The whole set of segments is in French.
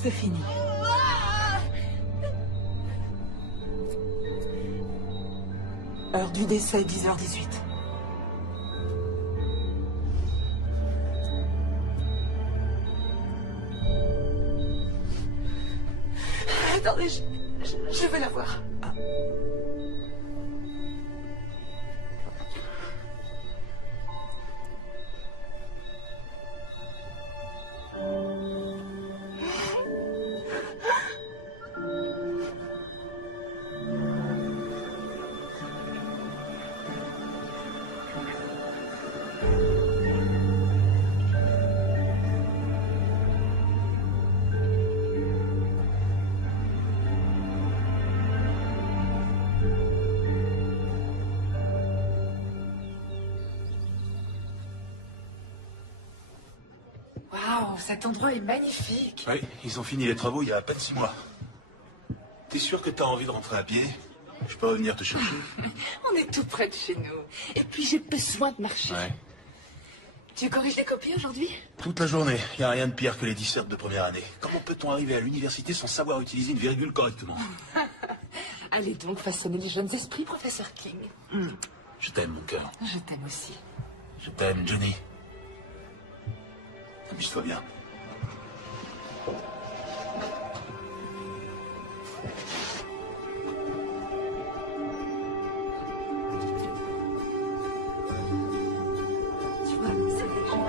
C'est fini. Heure du décès, 10h18. Attendez, je vais la voir. Ah. Waouh, cet endroit est magnifique. Oui, ils ont fini les travaux il y a à peine 6 mois. T'es sûr que t'as envie de rentrer à pied? Je peux revenir te chercher. On est tout près de chez nous. Et puis j'ai besoin de marcher. Ouais. Tu corriges les copies aujourd'hui? Toute la journée. Il n'y a rien de pire que les dissertes de première année. Comment peut-on arriver à l'université sans savoir utiliser une virgule correctement? Allez donc façonner les jeunes esprits, professeur King. Je t'aime, mon cœur. Je t'aime aussi. Je t'aime, Johnny. Amuse-toi bien. Tu vois, c'est des gens.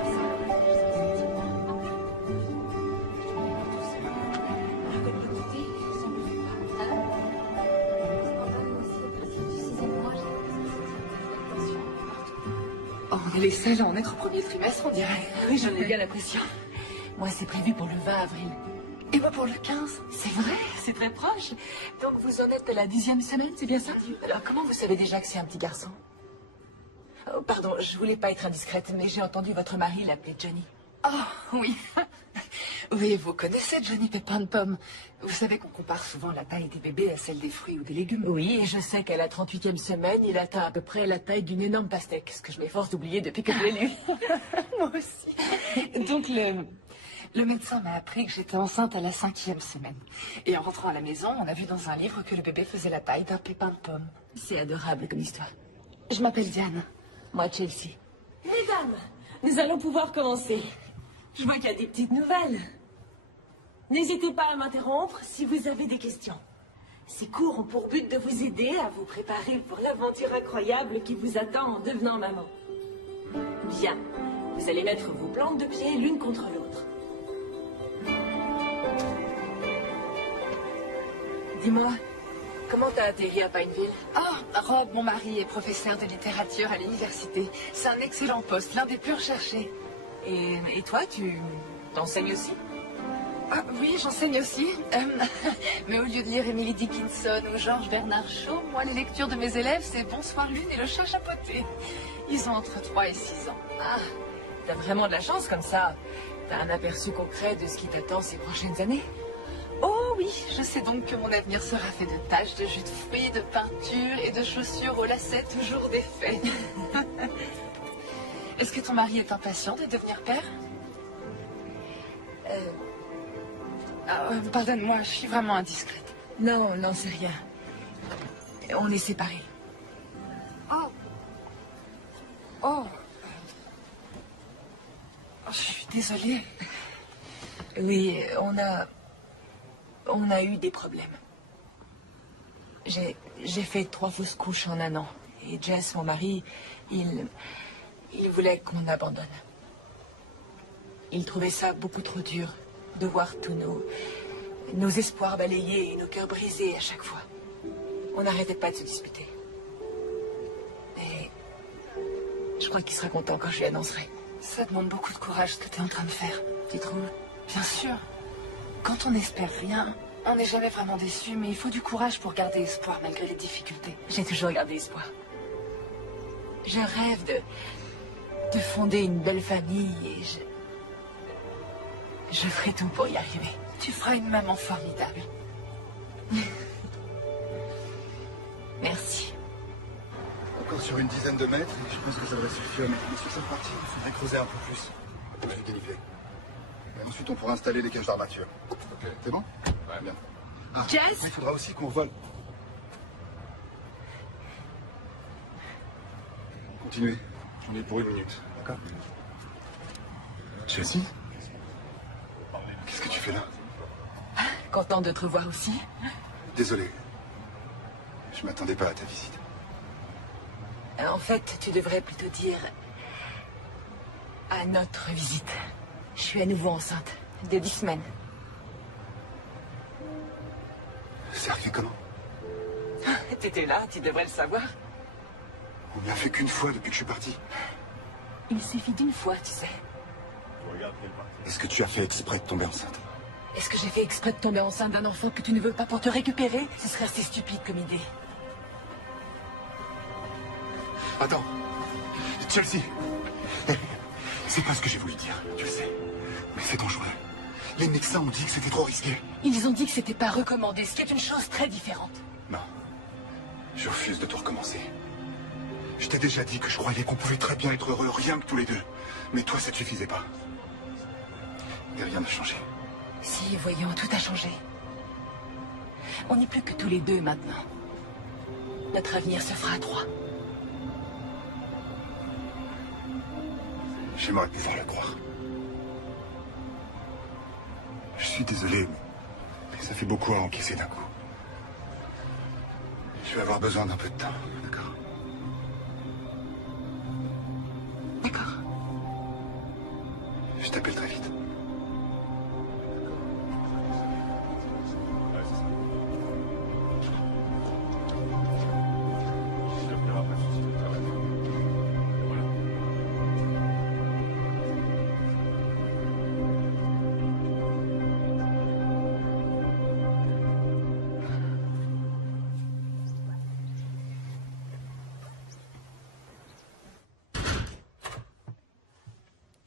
Oh, on est les seuls à en être au premier trimestre, on dirait. Oui, j'en ai bien l'impression. Moi, c'est prévu pour le 20 avril. Et moi pour le 15. C'est vrai, c'est très proche. Donc vous en êtes à la 10e semaine, c'est bien ça? Alors comment vous savez déjà que c'est un petit garçon? Oh, pardon, je voulais pas être indiscrète, mais j'ai entendu votre mari l'appeler Johnny. Oh, oui. Oui, vous connaissez Johnny Pépin de Pomme. Vous savez qu'on compare souvent la taille des bébés à celle des fruits ou des légumes. Oui, et je sais qu'à la 38e semaine, il atteint à peu près la taille d'une énorme pastèque, ce que je m'efforce d'oublier depuis que je l'ai lu. Moi aussi. Donc le médecin m'a appris que j'étais enceinte à la 5e semaine. Et en rentrant à la maison, on a vu dans un livre que le bébé faisait la taille d'un pépin de pomme. C'est adorable comme histoire. Je m'appelle Diane. Moi, Chelsea. Mesdames, nous allons pouvoir commencer. Je vois qu'il y a des petites nouvelles. N'hésitez pas à m'interrompre si vous avez des questions. Ces cours ont pour but de vous aider à vous préparer pour l'aventure incroyable qui vous attend en devenant maman. Bien, vous allez mettre vos plantes de pied l'une contre l'autre. Dis-moi, comment t'as atterri à Pineville? Oh, Rob, mon mari, est professeur de littérature à l'université. C'est un excellent poste, l'un des plus recherchés. Et toi, tu t'enseignes aussi? Ah, oui, j'enseigne aussi. Mais au lieu de lire Emily Dickinson ou Georges Bernard Shaw, moi, les lectures de mes élèves, c'est Bonsoir Lune et le chat chapeauté. Ils ont entre 3 et 6 ans. Ah, t'as vraiment de la chance comme ça. T'as un aperçu concret de ce qui t'attend ces prochaines années. Oh oui, je sais donc que mon avenir sera fait de taches, de jus de fruits, de peinture et de chaussures aux lacets toujours défaits. Est-ce que ton mari est impatient de devenir père? Pardonne-moi, je suis vraiment indiscrète. Non, non, c'est rien. On est séparés. Oh. Oh. Je suis désolée. Oui, on a eu des problèmes. J'ai fait 3 fausses couches en un an. Et Jess, mon mari, il voulait qu'on abandonne. Il trouvait ça beaucoup trop dur de voir tous nos espoirs balayés et nos cœurs brisés à chaque fois. On n'arrêtait pas de se disputer. Et je crois qu'il sera content quand je lui annoncerai. Ça demande beaucoup de courage ce que tu es en train de faire. Tu trouves? Bien sûr. Quand on n'espère rien, on n'est jamais vraiment déçu, mais il faut du courage pour garder espoir malgré les difficultés. J'ai toujours gardé espoir. Je rêve de fonder une belle famille et je ferai tout pour y arriver. Tu feras une maman formidable. Merci. Encore sur une dizaine de mètres, et je pense que ça devrait suffire. Mais sur cette partie, il faudrait creuser un peu plus. Je vais déniveler. Et ensuite, on pourra installer les cages d'armature. Ok, c'est bon? Ouais, bien. Ah, Jess? il faudra aussi qu'on vole. Continuez. J'en ai pour 1 minute, d'accord? Chelsea? Qu'est-ce que tu fais là? Content de te revoir aussi. Désolé. Je m'attendais pas à ta visite. En fait, tu devrais plutôt dire à notre visite. Je suis à nouveau enceinte de 10 semaines. C'est arrivé comment? T'étais là, tu devrais le savoir. On l'a fait qu'une fois depuis que je suis parti. Il suffit d'une fois, tu sais. Est-ce que tu as fait exprès de tomber enceinte? Est-ce que j'ai fait exprès de tomber enceinte d'un enfant que tu ne veux pas pour te récupérer? Ce serait assez stupide comme idée. Attends. Chelsea. C'est pas ce que j'ai voulu dire, tu le sais. Mais c'est dangereux. Les médecins ont dit que c'était trop risqué. Ils ont dit que c'était pas recommandé, ce qui est une chose très différente. Non. Je refuse de tout recommencer. Je t'ai déjà dit que je croyais qu'on pouvait très bien être heureux, rien que tous les deux. Mais toi, ça te suffisait pas. Et rien n'a changé. Si, voyons, tout a changé. On n'est plus que tous les deux maintenant. Notre avenir se fera à 3. J'aimerais pouvoir le croire. Je suis désolé, mais ça fait beaucoup à encaisser d'un coup. Je vais avoir besoin d'un peu de temps, d'accord? D'accord. Je t'appelle très vite.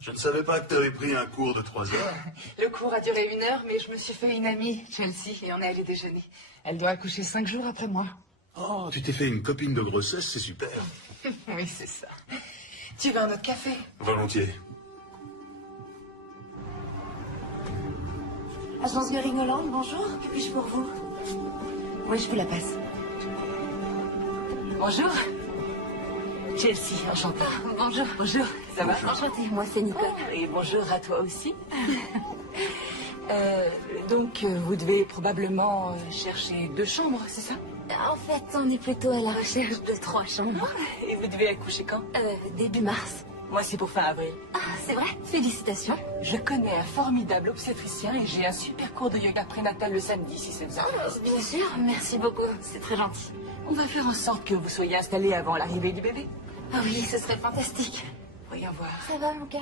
Je ne savais pas que tu avais pris un cours de 3 heures. Le cours a duré 1 heure, mais je me suis fait une amie, Chelsea, et on est allé déjeuner. Elle doit accoucher 5 jours après moi. Oh, tu t'es fait une copine de grossesse, c'est super. Oui, c'est ça. Tu veux un autre café? Volontiers. Agence Göring Hollande, bonjour. Que puis-je pour vous? Oui, je vous la passe. Bonjour. Chelsea, enchantée. Bonjour. Bonjour, ça va? Enchantée, moi c'est Nicole. Et bonjour à toi aussi. Donc, vous devez probablement chercher 2 chambres, c'est ça? En fait, on est plutôt à la recherche de 3 chambres. Et vous devez accoucher quand? Début mars. Moi, c'est pour fin avril. Ah, c'est vrai? Félicitations. Je connais un formidable obstétricien et j'ai un super cours de yoga prénatal le samedi, si ça vous intéresse. Bien sûr, merci beaucoup. C'est très gentil. On va faire en sorte que vous soyez installés avant l'arrivée du bébé. Ah oui, ce serait fantastique. Voyons voir. Ça va, mon cœur?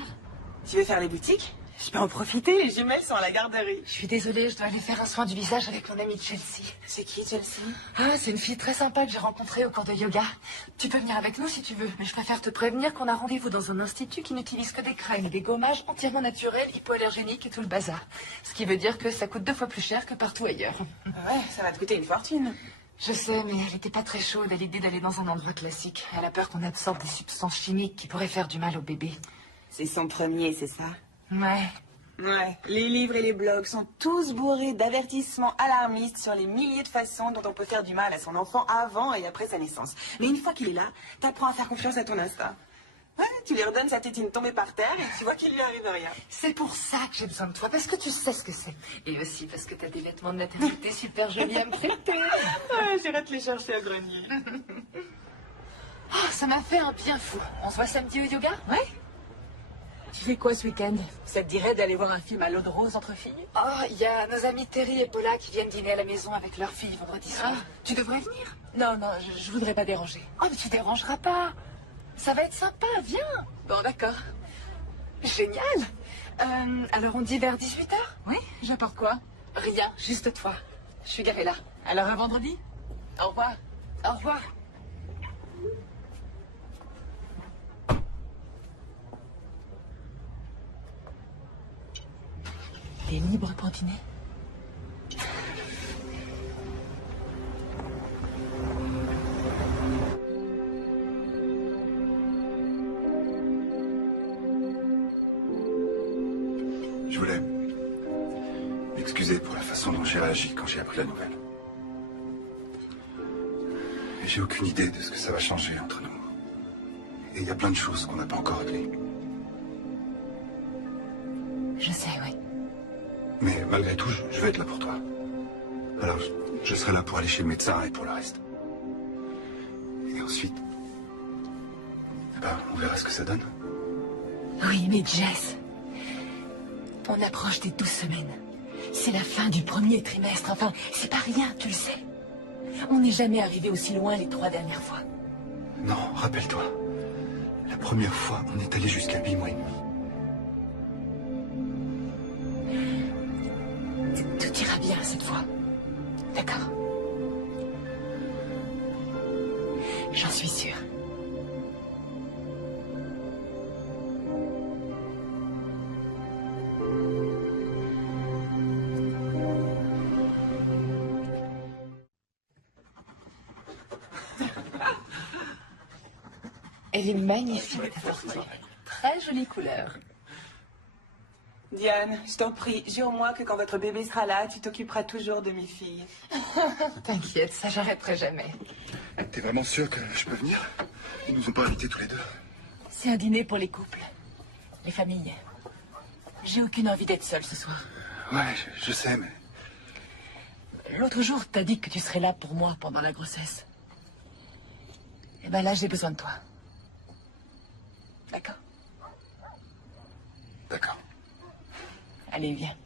Tu veux faire les boutiques? Je peux en profiter, les jumelles sont à la garderie. Je suis désolée, je dois aller faire un soin du visage avec mon amie Chelsea. C'est qui, Chelsea? Ah, c'est une fille très sympa que j'ai rencontrée au cours de yoga. Tu peux venir avec nous si tu veux, mais je préfère te prévenir qu'on a rendez-vous dans un institut qui n'utilise que des crèmes et des gommages entièrement naturels, hypoallergéniques et tout le bazar. Ce qui veut dire que ça coûte 2 fois plus cher que partout ailleurs. Ouais, ça va te coûter une fortune. Je sais, mais elle n'était pas très chaude à l'idée d'aller dans un endroit classique. Elle a peur qu'on absorbe des substances chimiques qui pourraient faire du mal au bébé. C'est son premier, c'est ça? Ouais. Ouais. Les livres et les blogs sont tous bourrés d'avertissements alarmistes sur les milliers de façons dont on peut faire du mal à son enfant avant et après sa naissance. Mais une fois qu'il est là, t'apprends à faire confiance à ton instinct. Ouais, tu lui redonnes sa tétine tombée par terre et tu vois qu'il lui arrive rien. C'est pour ça que j'ai besoin de toi, parce que tu sais ce que c'est. Et aussi parce que t'as des vêtements de maternité super jolis à me prêter. Ouais, j'irai te les chercher au grenier. Oh, ça m'a fait un bien fou. On se voit samedi au yoga? Ouais. Tu fais quoi ce week-end? Ça te dirait d'aller voir un film à l'eau de rose entre filles? Oh, il y a nos amis Terry et Paula qui viennent dîner à la maison avec leur fille vendredi soir. Tu devrais venir. Non, non, je voudrais pas déranger. Oh, mais tu dérangeras pas. Ça va être sympa, viens. Bon, d'accord. Génial. Alors on dit vers 18h? Oui, j'apporte quoi? Rien, juste toi. Je suis garée là. Alors à vendredi? Au revoir. Au revoir. T'es libre pour dîner? m'excuser pour la façon dont j'ai réagi quand j'ai appris la nouvelle. Et j'ai aucune idée de ce que ça va changer entre nous. Et il y a plein de choses qu'on n'a pas encore réglées. Je sais, oui. Mais malgré tout, je vais être là pour toi. Alors, je serai là pour aller chez le médecin et pour le reste. Et ensuite, eh ben, on verra ce que ça donne. Oui, mais Jess, on approche des 12 semaines. C'est la fin du premier trimestre. Enfin, c'est pas rien, tu le sais. On n'est jamais arrivé aussi loin les 3 dernières fois. Non, rappelle-toi. La première fois, on est allé jusqu'à 8 mois et demi. Tout ira bien cette fois. D'accord? J'en suis sûre. Elle est magnifique, ta tortue. Très jolie couleur. Diane, je t'en prie, jure-moi que quand votre bébé sera là, tu t'occuperas toujours de mes filles. T'inquiète, ça j'arrêterai jamais. T'es vraiment sûr que je peux venir? Ils nous ont pas invités tous les deux. C'est un dîner pour les couples, les familles. J'ai aucune envie d'être seule ce soir. Ouais, je sais, mais... L'autre jour, t'as dit que tu serais là pour moi pendant la grossesse. Eh ben là, j'ai besoin de toi. D'accord? D'accord. Allez, viens.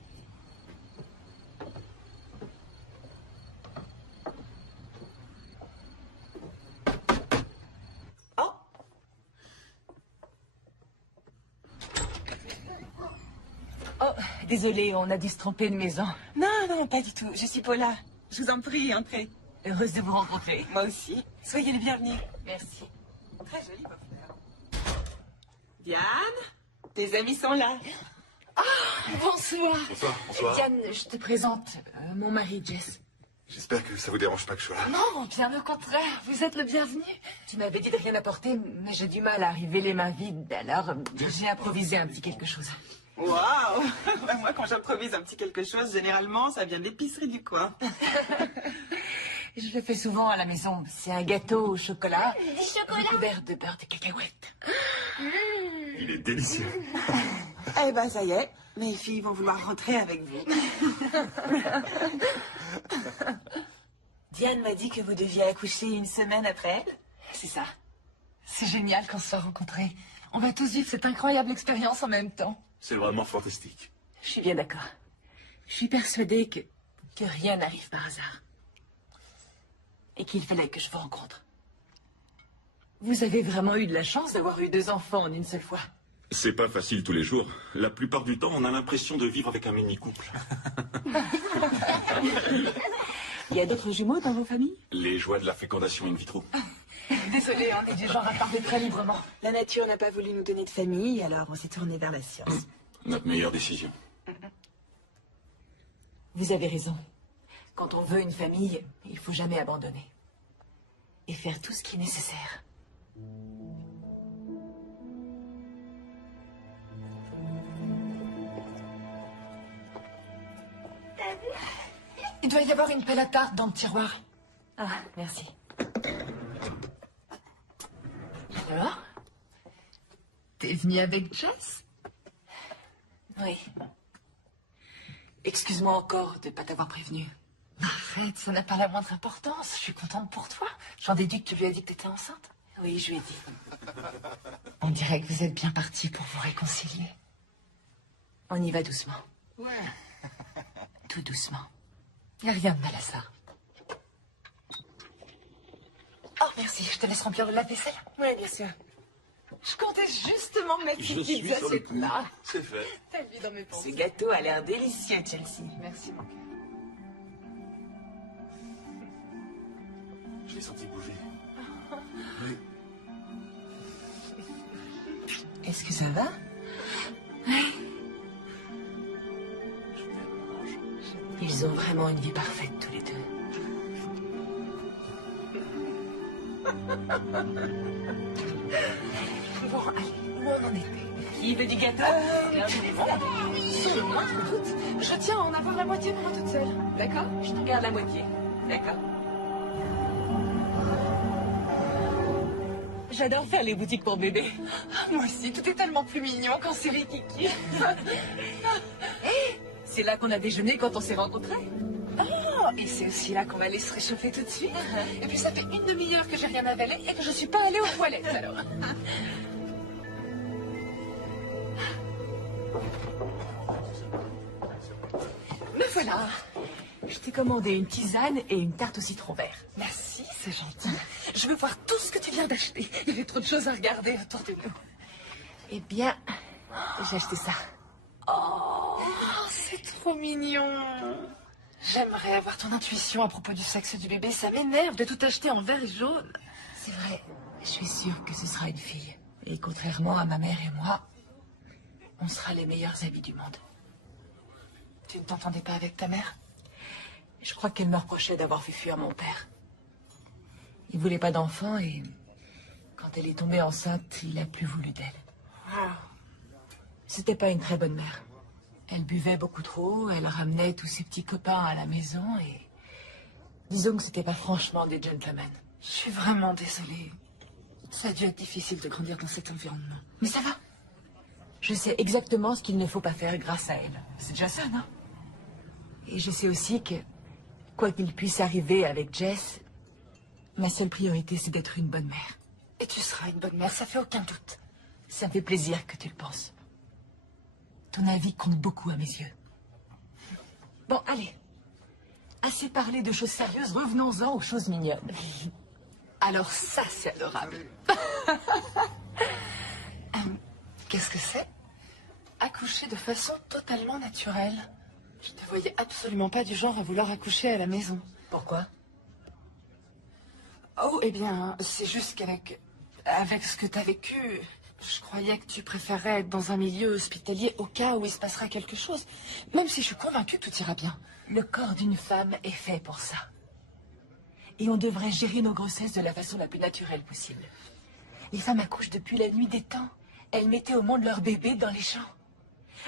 Oh! Oh, désolée, on a dû se tromper de maison. Non, non, pas du tout. Je suis Paula. Je vous en prie, entrez. Heureuse de vous rencontrer. Moi aussi. Soyez les bienvenus. Merci. Très jolie, vos fleurs. Diane, tes amis sont là. Bonsoir. Bonsoir, bonsoir. Diane, je te présente mon mari, Jess. J'espère que ça vous dérange pas que je sois là. Non, bien au contraire, vous êtes le bienvenu. Tu m'avais dit de rien apporter, mais j'ai du mal à arriver les mains vides, alors j'ai improvisé un petit quelque chose. Waouh! Moi, quand j'improvise un petit quelque chose, généralement, ça vient de l'épicerie du coin. Je le fais souvent à la maison. C'est un gâteau au chocolat. Du chocolat recouvert de beurre de cacahuète. Il est délicieux. Eh ben, ça y est. Mes filles vont vouloir rentrer avec vous. Diane m'a dit que vous deviez accoucher une semaine après elle. C'est ça. C'est génial qu'on se soit rencontrés. On va tous vivre cette incroyable expérience en même temps. C'est vraiment fantastique. Je suis bien d'accord. Je suis persuadée que rien n'arrive par hasard. Et qu'il fallait que je vous rencontre. Vous avez vraiment eu de la chance d'avoir eu 2 enfants en une seule fois. C'est pas facile tous les jours. La plupart du temps, on a l'impression de vivre avec un mini-couple. Il y a d'autres jumeaux dans vos familles? Les joies de la fécondation in vitro. Désolée, on est du genre à parler très librement. La nature n'a pas voulu nous donner de famille, alors on s'est tourné vers la science. Notre meilleure décision. Vous avez raison. Quand on veut une famille, il faut jamais abandonner. Et faire tout ce qui est nécessaire. Il doit y avoir une pelle à tarte dans le tiroir. Ah, merci. Alors? T'es venue avec Jess? Oui. Excuse-moi encore de ne pas t'avoir prévenu. Arrête, ça n'a pas la moindre importance. Je suis contente pour toi. J'en déduis que tu lui as dit que t'étais enceinte. Oui, je lui ai dit. On dirait que vous êtes bien partis pour vous réconcilier. On y va doucement. Ouais. Tout doucement. Il n'y a rien de mal à ça. Oh, merci. Je te laisse remplir le lave-vaisselle. Oui, bien sûr. Je comptais justement mettre Je ces suis petites sur le assiettes coup. là. C'est fait. T'as vu dans mes Ce pensées. gâteau a l'air délicieux, Chelsea. Merci, mon cœur. Je l'ai senti bouger. Oui. Est-ce que ça va? Ils ont vraiment une vie parfaite, tous les deux. Bon, allez, où on en était? Qui veut du gâteau? Sans le moindre doute. Je tiens à en avoir la moitié pour moi toute seule. D'accord? Je te garde la moitié. D'accord. J'adore faire les boutiques pour bébé. Moi aussi, tout est tellement plus mignon quand c'est Rikiki. C'est là qu'on a déjeuné quand on s'est rencontrés. Oh, et c'est aussi là qu'on va aller se réchauffer tout de suite. Et puis ça fait une demi-heure que j'ai rien avalé et que je suis pas allée aux toilettes alors. Me voilà. Je t'ai commandé une tisane et une tarte au citron vert. Merci, c'est gentil. Je veux voir tout ce que tu viens d'acheter. Il y avait trop de choses à regarder autour de nous. Eh bien, j'ai acheté ça. Oh, c'est trop mignon. J'aimerais avoir ton intuition à propos du sexe du bébé. Ça m'énerve de tout acheter en vert et jaune. C'est vrai, je suis sûre que ce sera une fille. Et contrairement à ma mère et moi, on sera les meilleurs amis du monde. Tu ne t'entendais pas avec ta mère? Je crois qu'elle me reprochait d'avoir fait fuir mon père. Il voulait pas d'enfant et quand elle est tombée enceinte, il a plus voulu d'elle. C'était pas une très bonne mère. Elle buvait beaucoup trop, elle ramenait tous ses petits copains à la maison et... Disons que c'était pas franchement des gentlemen. Je suis vraiment désolée. Ça a dû être difficile de grandir dans cet environnement. Mais ça va. Je sais exactement ce qu'il ne faut pas faire grâce à elle. C'est déjà ça, non? Et je sais aussi que, quoi qu'il puisse arriver avec Jess, ma seule priorité, c'est d'être une bonne mère. Et tu seras une bonne mère, ça fait aucun doute. Ça me fait plaisir que tu le penses. Ton avis compte beaucoup à mes yeux. Bon, allez. Assez parlé de choses sérieuses, revenons-en aux choses mignonnes. Alors ça, c'est adorable. Qu'est-ce que c'est? Accoucher de façon totalement naturelle. Je ne te voyais absolument pas du genre à vouloir accoucher à la maison. Pourquoi? Oh, eh bien, c'est juste avec ce que tu as vécu, je croyais que tu préférais être dans un milieu hospitalier au cas où il se passera quelque chose. Même si je suis convaincue que tout ira bien. Le corps d'une femme est fait pour ça. Et on devrait gérer nos grossesses de la façon la plus naturelle possible. Les femmes accouchent depuis la nuit des temps. Elles mettaient au monde leur bébé dans les champs.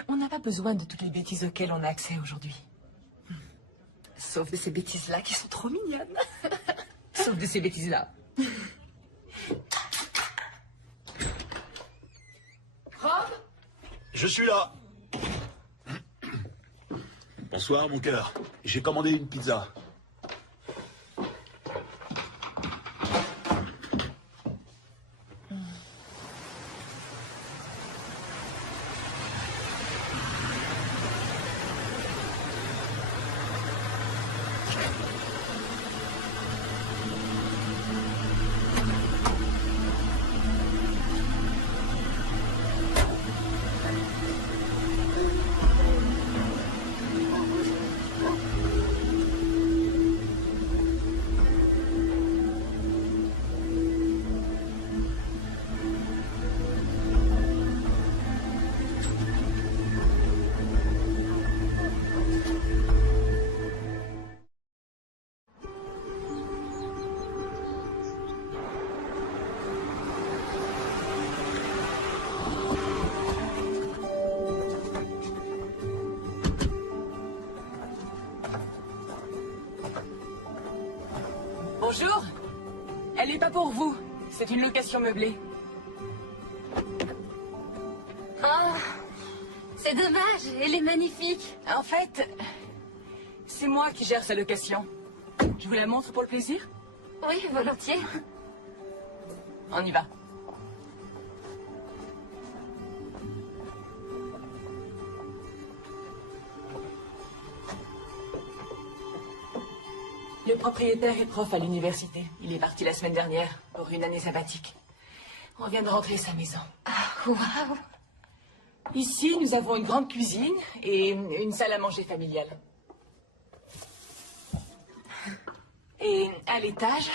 On n'a pas besoin de toutes les bêtises auxquelles on a accès aujourd'hui. Sauf de ces bêtises-là qui sont trop mignonnes. Sauf de ces bêtises-là. Rob? Je suis là. Bonsoir, mon cœur. J'ai commandé une pizza. Bonjour. Elle n'est pas pour vous. C'est une location meublée. Oh, c'est dommage, elle est magnifique. En fait, c'est moi qui gère sa location. Je vous la montre pour le plaisir? Oui, volontiers. On y va. Le propriétaire est prof à l'université. Il est parti la semaine dernière pour une année sabbatique. On vient de rentrer sa maison. Ah, waouh! Ici, nous avons une grande cuisine et une salle à manger familiale. Et à l'étage,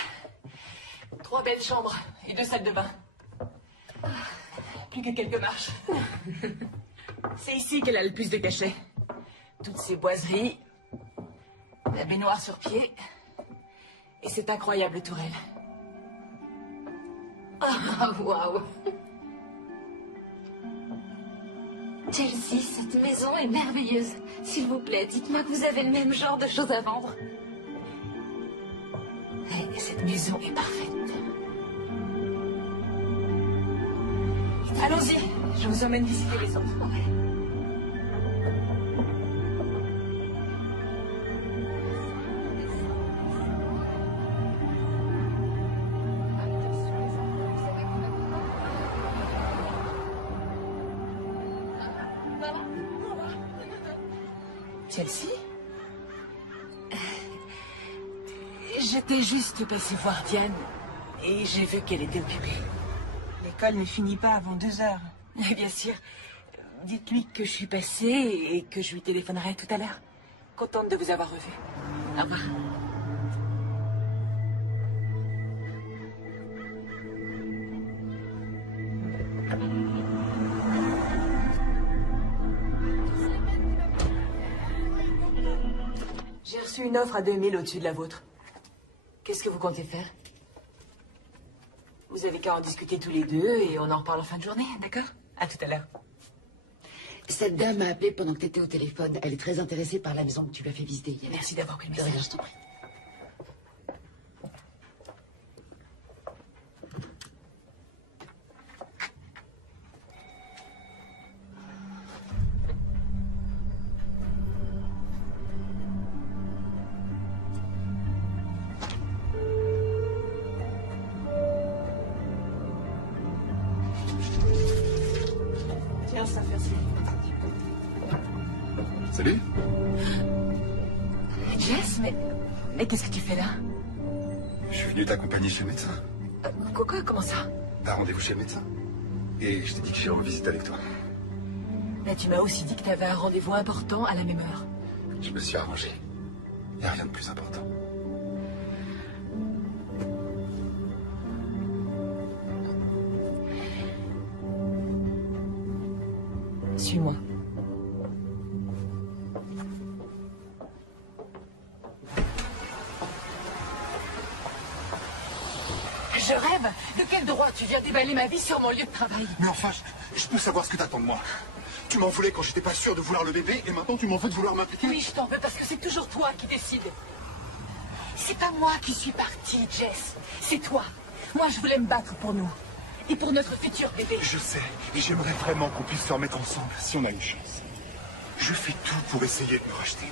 3 belles chambres et 2 salles de bain. Plus que quelques marches. C'est ici qu'elle a le plus de cachets. Toutes ces boiseries, la baignoire sur pied et cette incroyable tourelle. Ah, waouh! Chelsea, cette maison est merveilleuse. S'il vous plaît, dites-moi que vous avez le même genre de choses à vendre. Et cette maison est parfaite. Allons-y, je vous emmène visiter les autres. Ouais. Chelsea? J'étais juste passée voir Diane et j'ai vu qu'elle était occupée. L'école ne finit pas avant 2 heures. Mais bien sûr. Dites-lui que je suis passée et que je lui téléphonerai tout à l'heure. Contente de vous avoir revu. Au revoir. J'ai reçu une offre à 2000 au-dessus de la vôtre. Qu'est-ce que vous comptez faire? Vous avez qu'à en discuter tous les deux et on en reparle en fin de journée, d'accord? À tout à l'heure. Cette dame m'a appelé pendant que tu étais au téléphone. Elle est très intéressée par la maison que tu lui as fait visiter. Merci d'avoir pris le De rien, message. je t'en prie. Tiens, ça fait assez. Salut. Jess, mais qu'est-ce que tu fais là? Je suis venu t'accompagner chez le médecin. Quoi? Comment ça? T'as rendez-vous chez le médecin. Et je t'ai dit que j'irai en visite avec toi. Mais tu m'as aussi dit que tu avais un rendez-vous important à la même heure. Je me suis arrangé. Y a rien de plus important. Suis-moi. Je rêve. De quel droit tu viens déballer ma vie sur mon lieu de travail? Mais enfin, je peux savoir ce que t'attends de moi. Tu m'en voulais quand j'étais pas sûr de vouloir le bébé, et maintenant tu m'en veux de vouloir m'impliquer. Oui, je t'en veux parce que c'est toujours toi qui décides. C'est pas moi qui suis partie, Jess. C'est toi. Moi, je voulais me battre pour nous. Et pour notre futur bébé. Je sais, et j'aimerais vraiment qu'on puisse se remettre ensemble si on a une chance. Je fais tout pour essayer de me racheter.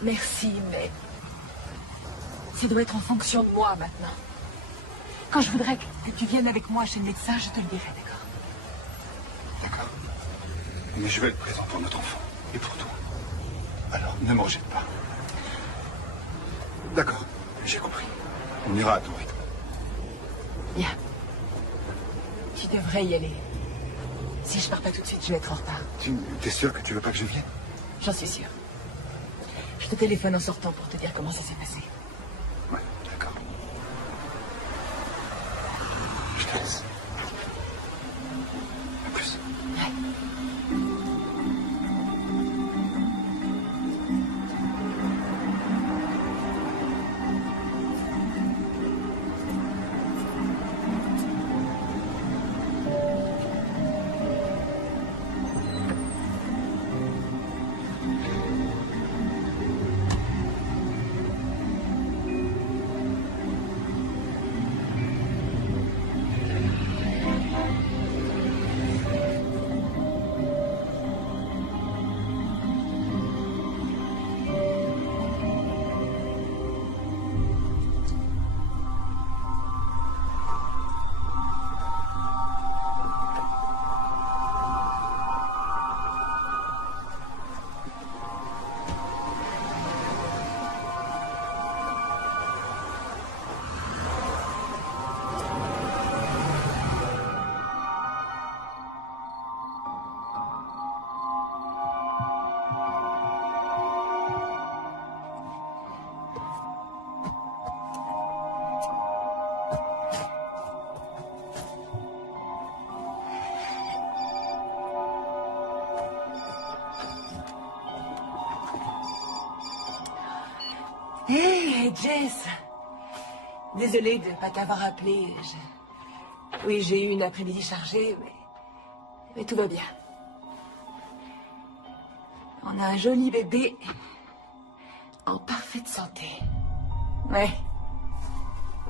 Merci, mais... ça doit être en fonction de moi, maintenant. Quand je voudrais que tu viennes avec moi chez le médecin, je te le dirai, d'accord? D'accord. Mais je vais être présent pour notre enfant, et pour toi. Alors, ne me rejette pas. D'accord, j'ai compris. On ira à ton rythme. Bien. Tu devrais y aller. Si je pars pas tout de suite, je vais être en retard. T'es sûr que tu veux pas que je vienne? J'en suis sûre. Je te téléphone en sortant pour te dire comment ça s'est passé. Ouais, d'accord. Je te laisse. À plus. Hé, Jess. Désolée de ne pas t'avoir appelé. Oui, j'ai eu une après-midi chargée, Mais tout va bien. On a un joli bébé en parfaite santé. Ouais.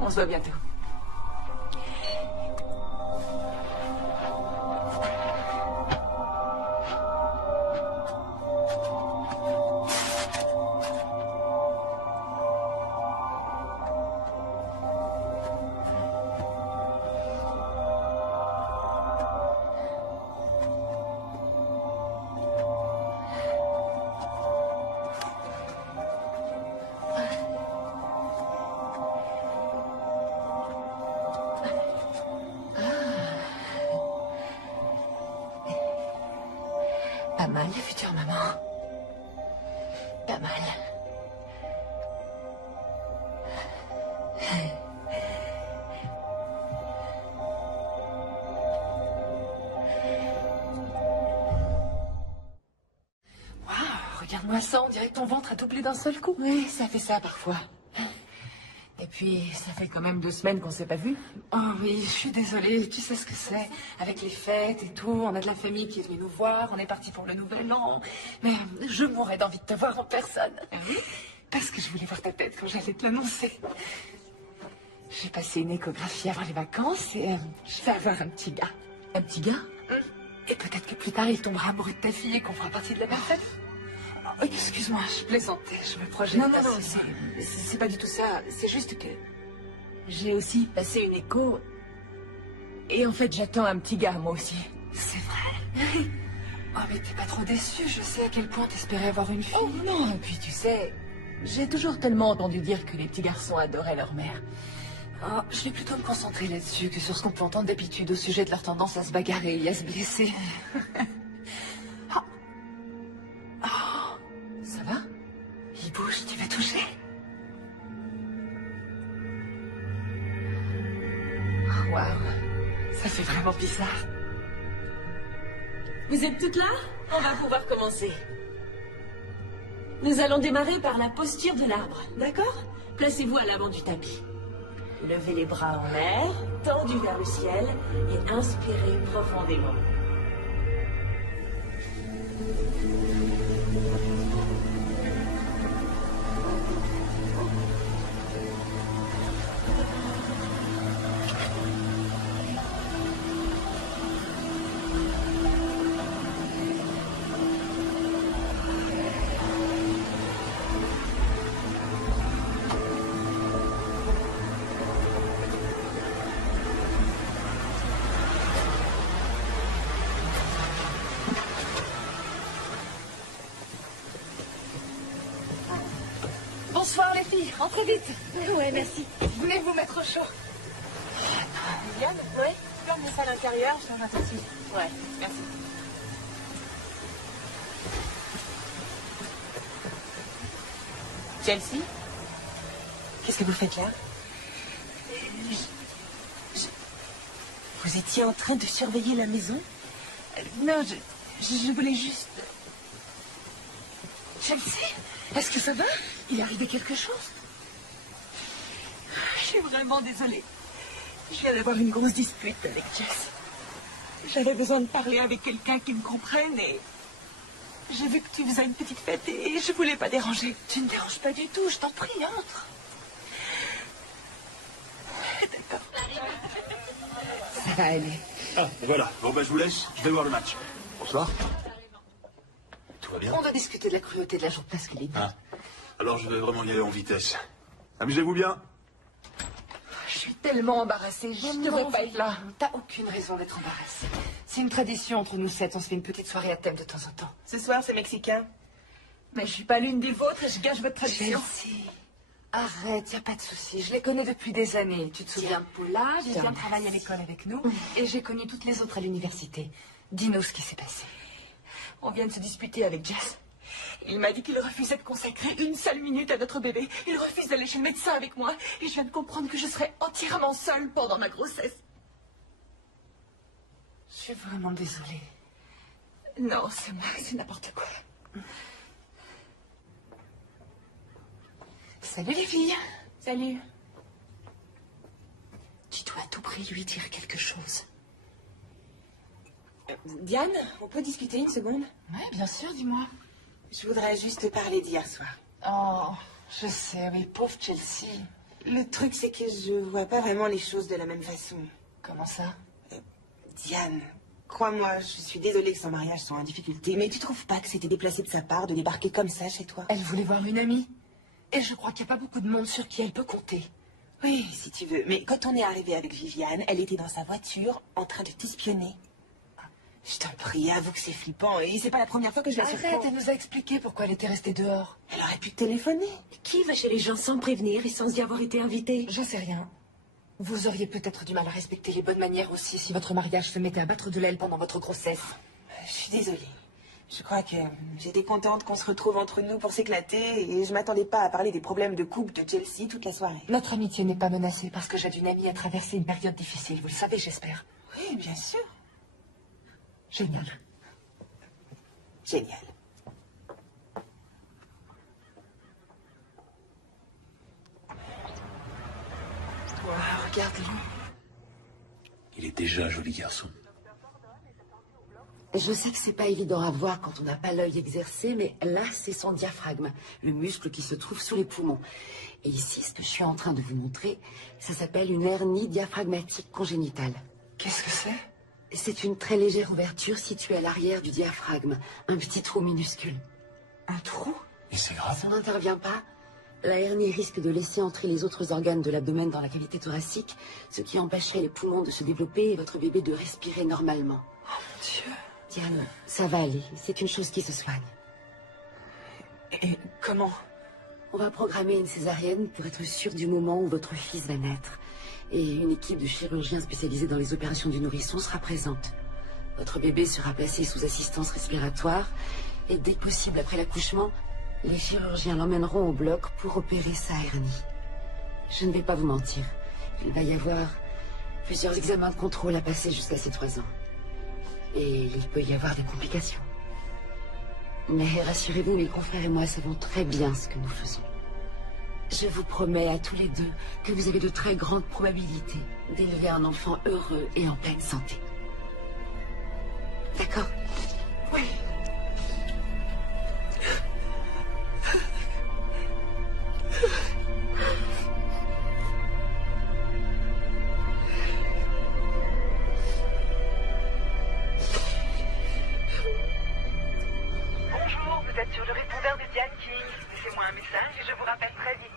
On se voit bientôt. Pas mal, future maman. Pas mal. Waouh, regarde-moi ça, on dirait que ton ventre a doublé d'un seul coup. Oui, ça fait ça parfois. Et puis, ça fait quand même 2 semaines qu'on s'est pas vus. Oh oui, je suis désolée, tu sais ce que c'est. Avec les fêtes et tout, on a de la famille qui est venue nous voir, on est parti pour le nouvel an. Mais je mourrais d'envie de te voir en personne. Ah oui? Parce que je voulais voir ta tête quand j'allais te l'annoncer. J'ai passé une échographie avant les vacances et je vais avoir un petit gars. Un petit gars? Et peut-être que plus tard, il tombera amoureux de ta fille et qu'on fera partie de la même famille. Oh, excuse-moi, je plaisantais, je me projette. Non, c'est pas du tout ça. C'est juste que j'ai aussi passé une écho. Et en fait, j'attends un petit gars, moi aussi. C'est vrai? Oh, mais t'es pas trop déçue, je sais à quel point t'espérais avoir une fille. Oh non, et puis tu sais, j'ai toujours tellement entendu dire que les petits garçons adoraient leur mère. Oh, je vais plutôt me concentrer là-dessus que sur ce qu'on peut entendre d'habitude au sujet de leur tendance à se bagarrer et à se blesser. Ça va? Il bouge, tu vas toucher? Oh, waouh, ça fait vraiment bizarre. Vous êtes toutes là? On va pouvoir commencer. Nous allons démarrer par la posture de l'arbre, d'accord? Placez-vous à l'avant du tapis. Levez les bras en l'air, tendus vers le ciel, et inspirez profondément. Bonsoir les filles, entrez vite. Ouais, merci. Venez vous mettre au chaud. Viviane? Oui? Tu peux amener ça à l'intérieur? Je t'en attends dessus. Ouais, merci. Chelsea? Qu'est-ce que vous faites là? Vous étiez en train de surveiller la maison? Non, je voulais juste... Chelsea, est-ce que ça va? Il est arrivé quelque chose? Je suis vraiment désolée. Je viens d'avoir une grosse dispute avec Jess. J'avais besoin de parler avec quelqu'un qui me comprenne et... J'ai vu que tu faisais une petite fête et je voulais pas déranger. Tu ne déranges pas du tout, je t'en prie, entre. D'accord. Ça va aller. Ah, voilà. Bon, ben, je vous laisse. Je vais voir le match. Bonsoir. Tout va bien? On va discuter de la cruauté de la jour de Pascaline. Ah. Alors, je vais vraiment y aller en vitesse. Amusez-vous bien. Je suis tellement embarrassée, je ne devrais pas être là. T'as aucune raison d'être embarrassée. C'est une tradition entre nous 7, on se fait une petite soirée à thème de temps en temps. Ce soir, c'est mexicain. Mais je suis pas l'une des vôtres et je gâche votre tradition. Chelsea, arrête, y a pas de souci. Je les connais depuis des années. Tu te souviens de Paula? J'ai bien travaillé à l'école avec nous. Et j'ai connu toutes les autres à l'université. Dis-nous ce qui s'est passé. On vient de se disputer avec Jess. Il m'a dit qu'il refusait de consacrer une seule minute à notre bébé. Il refuse d'aller chez le médecin avec moi. Et je viens de comprendre que je serai entièrement seule pendant ma grossesse. Je suis vraiment désolée. Non, c'est moi, c'est n'importe quoi. Salut les filles. Salut. Tu dois à tout prix lui dire quelque chose. Diane, on peut discuter une seconde? Oui, bien sûr, dis-moi. Je voudrais juste te parler d'hier soir. Oh, je sais, oui, pauvre Chelsea. Le truc, c'est que je vois pas vraiment les choses de la même façon. Comment ça? Diane, crois-moi, je suis désolée que son mariage soit en difficulté, mais tu trouves pas que c'était déplacé de sa part de débarquer comme ça chez toi? Elle voulait voir une amie. Et je crois qu'il n'y a pas beaucoup de monde sur qui elle peut compter. Oui, si tu veux. Mais quand on est arrivé avec Viviane, elle était dans sa voiture, en train de t'espionner. Je t'en prie, avoue que c'est flippant. Et c'est pas la première fois que je la surprends. Arrête, elle nous a expliqué pourquoi elle était restée dehors. Elle aurait pu te téléphoner. Qui va chez les gens sans prévenir et sans y avoir été invité? J'en sais rien. Vous auriez peut-être du mal à respecter les bonnes manières aussi si votre mariage se mettait à battre de l'aile pendant votre grossesse. Je suis désolée. Je crois que j'étais contente qu'on se retrouve entre nous pour s'éclater et je m'attendais pas à parler des problèmes de couple de Chelsea toute la soirée. Notre amitié n'est pas menacée parce que j'aide une amie à traverser une période difficile. Vous le savez, j'espère. Oui, bien sûr. Génial. Génial. Wow, regarde-le. Il est déjà un joli garçon. Je sais que c'est pas évident à voir quand on n'a pas l'œil exercé, mais là, c'est son diaphragme, le muscle qui se trouve sous les poumons. Et ici, ce que je suis en train de vous montrer, ça s'appelle une hernie diaphragmatique congénitale. Qu'est-ce que c'est? C'est une très légère ouverture située à l'arrière du diaphragme, un petit trou minuscule. Un trou? Et c'est grave? Ça n'intervient pas. La hernie risque de laisser entrer les autres organes de l'abdomen dans la cavité thoracique, ce qui empêcherait les poumons de se développer et votre bébé de respirer normalement. Oh mon Dieu. Diane, ça va aller. C'est une chose qui se soigne. Et comment? On va programmer une césarienne pour être sûr du moment où votre fils va naître. Et une équipe de chirurgiens spécialisés dans les opérations du nourrisson sera présente. Votre bébé sera placé sous assistance respiratoire et dès que possible après l'accouchement, les chirurgiens l'emmèneront au bloc pour opérer sa hernie. Je ne vais pas vous mentir. Il va y avoir plusieurs examens de contrôle à passer jusqu'à ses 3 ans. Et il peut y avoir des complications. Mais rassurez-vous, mes confrères et moi savons très bien ce que nous faisons. Je vous promets à tous les deux que vous avez de très grandes probabilités d'élever un enfant heureux et en pleine santé. D'accord? Oui. Bonjour, vous êtes sur le répondeur de Diane King. Laissez-moi un message et je vous rappelle très vite.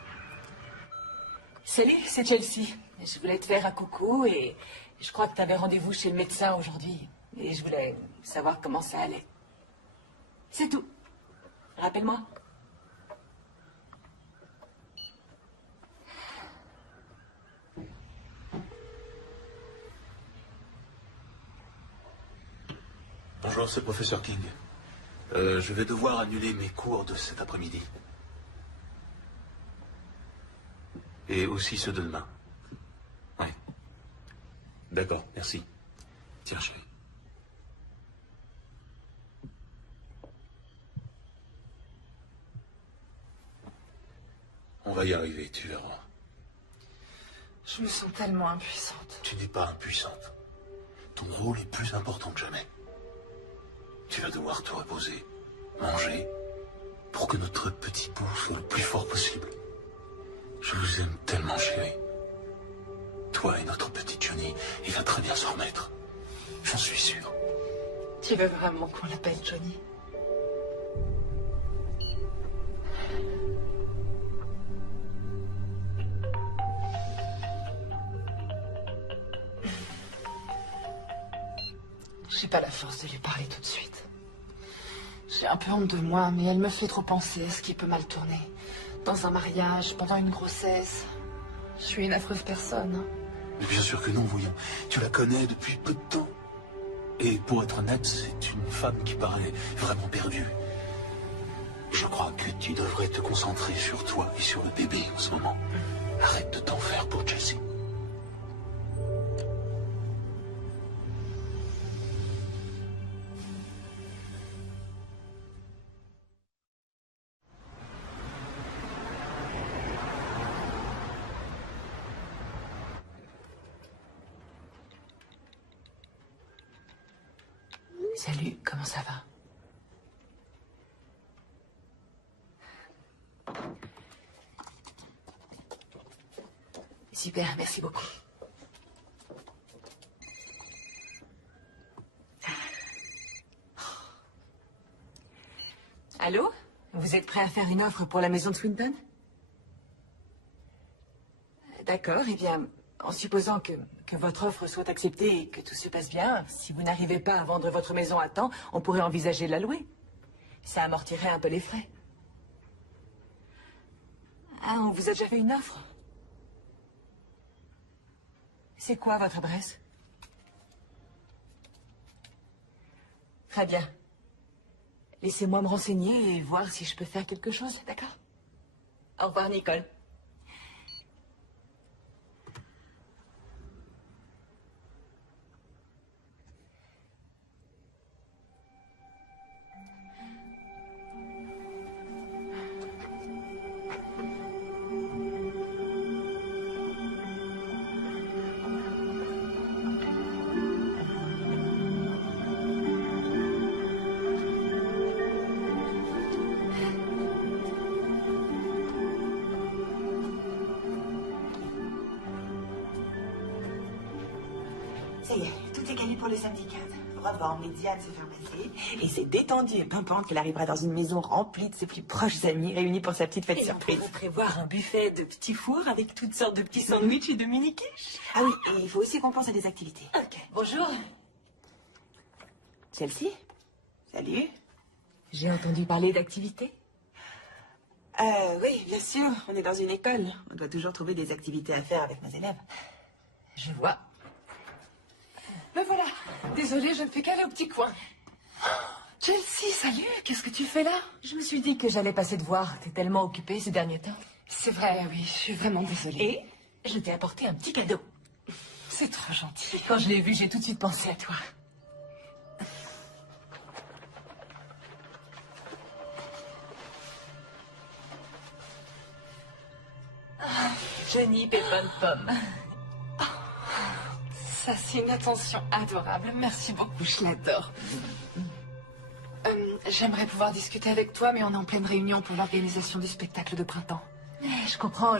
Salut, c'est Chelsea. Je voulais te faire un coucou et je crois que tu avais rendez-vous chez le médecin aujourd'hui. Et je voulais savoir comment ça allait. C'est tout. Rappelle-moi. Bonjour, c'est le professeur King. Je vais devoir annuler mes cours de cet après-midi. Et aussi ceux de demain. Ouais. D'accord, merci. Tiens, chérie. On va y arriver, tu verras. Je me sens tellement impuissante. Tu n'es pas impuissante. Ton rôle est plus important que jamais. Tu vas devoir te reposer, manger, pour que notre petit bout soit le plus fort possible. Je vous aime tellement, chérie. Toi et notre petit Johnny, il va très bien s'en remettre. J'en suis sûr. Tu veux vraiment qu'on l'appelle Johnny? J'ai pas la force de lui parler tout de suite. J'ai un peu honte de moi, mais elle me fait trop penser à ce qui peut mal tourner. Dans un mariage, pendant une grossesse. Je suis une affreuse personne. Mais bien sûr que non, voyons. Tu la connais depuis peu de temps. Et pour être honnête, c'est une femme qui paraît vraiment perdue. Je crois que tu devrais te concentrer sur toi et sur le bébé en ce moment. Arrête de t'en faire pour Jessie. Salut, comment ça va? Super, merci beaucoup. Allô? Vous êtes prêt à faire une offre pour la maison de Swinton? D'accord, eh bien, en supposant que votre offre soit acceptée et que tout se passe bien, si vous n'arrivez pas à vendre votre maison à temps, on pourrait envisager de la louer. Ça amortirait un peu les frais. Ah, on vous a déjà fait une offre? C'est quoi votre adresse? Très bien. Laissez-moi me renseigner et voir si je peux faire quelque chose, d'accord? Au revoir, Nicole. Ça y est, tout est calé pour le samedi 15. Revendre, les diades se faire passer. Et c'est détendu et pimpante qu'elle arrivera dans une maison remplie de ses plus proches amis réunis pour sa petite fête Et surprise. on pourrait prévoir un buffet de petits fours avec toutes sortes de petits sandwichs et de mini-quiches. Ah oui, et il faut aussi qu'on pense à des activités. Ok, bonjour. Chelsea? Salut. J'ai entendu parler d'activités. Oui, bien sûr, on est dans une école. On doit toujours trouver des activités à faire avec nos élèves. Je vois. Me voilà. Désolée, je ne fais qu'aller au petit coin. Chelsea, salut. Qu'est-ce que tu fais là? Je me suis dit que j'allais passer te voir. T'es tellement occupée ces derniers temps. C'est vrai, oui. Je suis vraiment désolée. Et je t'ai apporté un petit cadeau. C'est trop gentil. Quand je l'ai vu, j'ai tout de suite pensé à toi. Jenny Pépin de Pomme. Ça, c'est une attention adorable. Merci beaucoup, je l'adore. J'aimerais pouvoir discuter avec toi, mais on est en pleine réunion pour l'organisation du spectacle de printemps. Je comprends,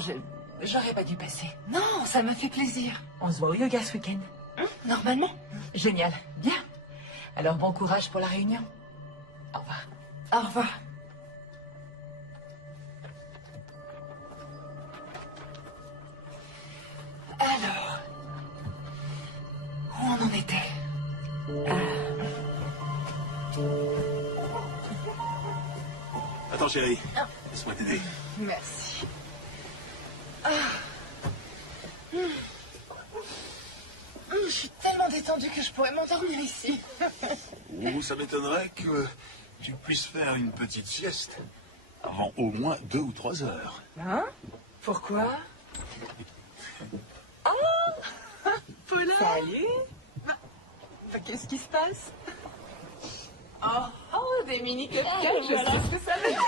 j'aurais pas dû passer. Non, ça me fait plaisir. On se voit au yoga ce week-end. Normalement. Génial. Bien. Alors bon courage pour la réunion. Au revoir. Au revoir. Alors, où on en était? Attends, chérie. Laisse-moi t'aider. Merci. Je suis tellement détendue que je pourrais m'endormir ici. Ou ça m'étonnerait que tu puisses faire une petite sieste avant au moins 2 ou 3 heures. Hein? Pourquoi? Oh! Paula! Salut. Qu'est-ce qui se passe? Oh, des mini cupcakes, je sais ce que ça veut dire.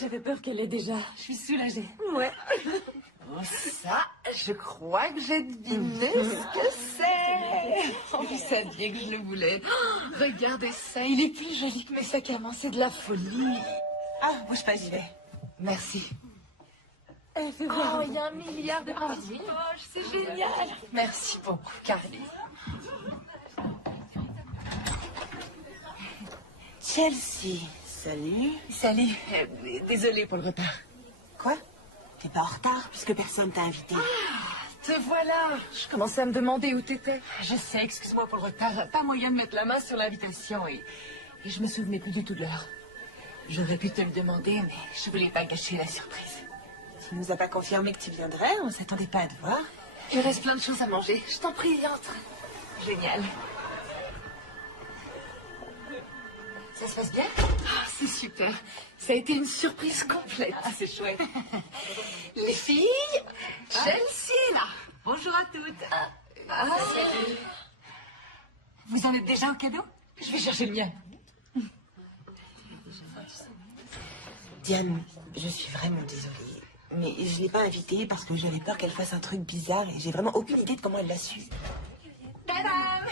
J'avais peur qu'elle l'ait déjà. Je suis soulagée. Ouais. Oh, ça, je crois que j'ai deviné ce que c'est. Oh, vous saviez que je le voulais. Oh, regardez ça, il est plus joli que mes sacs à main, c'est de la folie. Ah, bouge pas, j'y vais. Merci. Oh, il y a 1 milliard de petites poches, c'est génial. Merci beaucoup, Carly. Chelsea, salut. Salut. Désolée pour le retard. Quoi? T'es pas en retard puisque personne t'a invité. Te voilà. Je commençais à me demander où t'étais. Je sais, excuse-moi pour le retard. Pas moyen de mettre la main sur l'invitation et je me souvenais plus du tout de l'heure. J'aurais pu te le demander, mais je voulais pas gâcher la surprise. Tu nous as pas confirmé que tu viendrais, on s'attendait pas à te voir. Il reste plein de choses à manger. Je t'en prie, entre. Génial. Ça se passe bien? Ah, c'est super. Ça a été une surprise complète. Ah, c'est chouette. Les filles, Chelsea, là. Bonjour à toutes. Salut. Vous en êtes déjà au cadeau? Je vais chercher le mien. Diane, je suis vraiment désolée. Mais je l'ai pas invitée parce que j'avais peur qu'elle fasse un truc bizarre et j'ai vraiment aucune idée de comment elle l'a su. Tadam!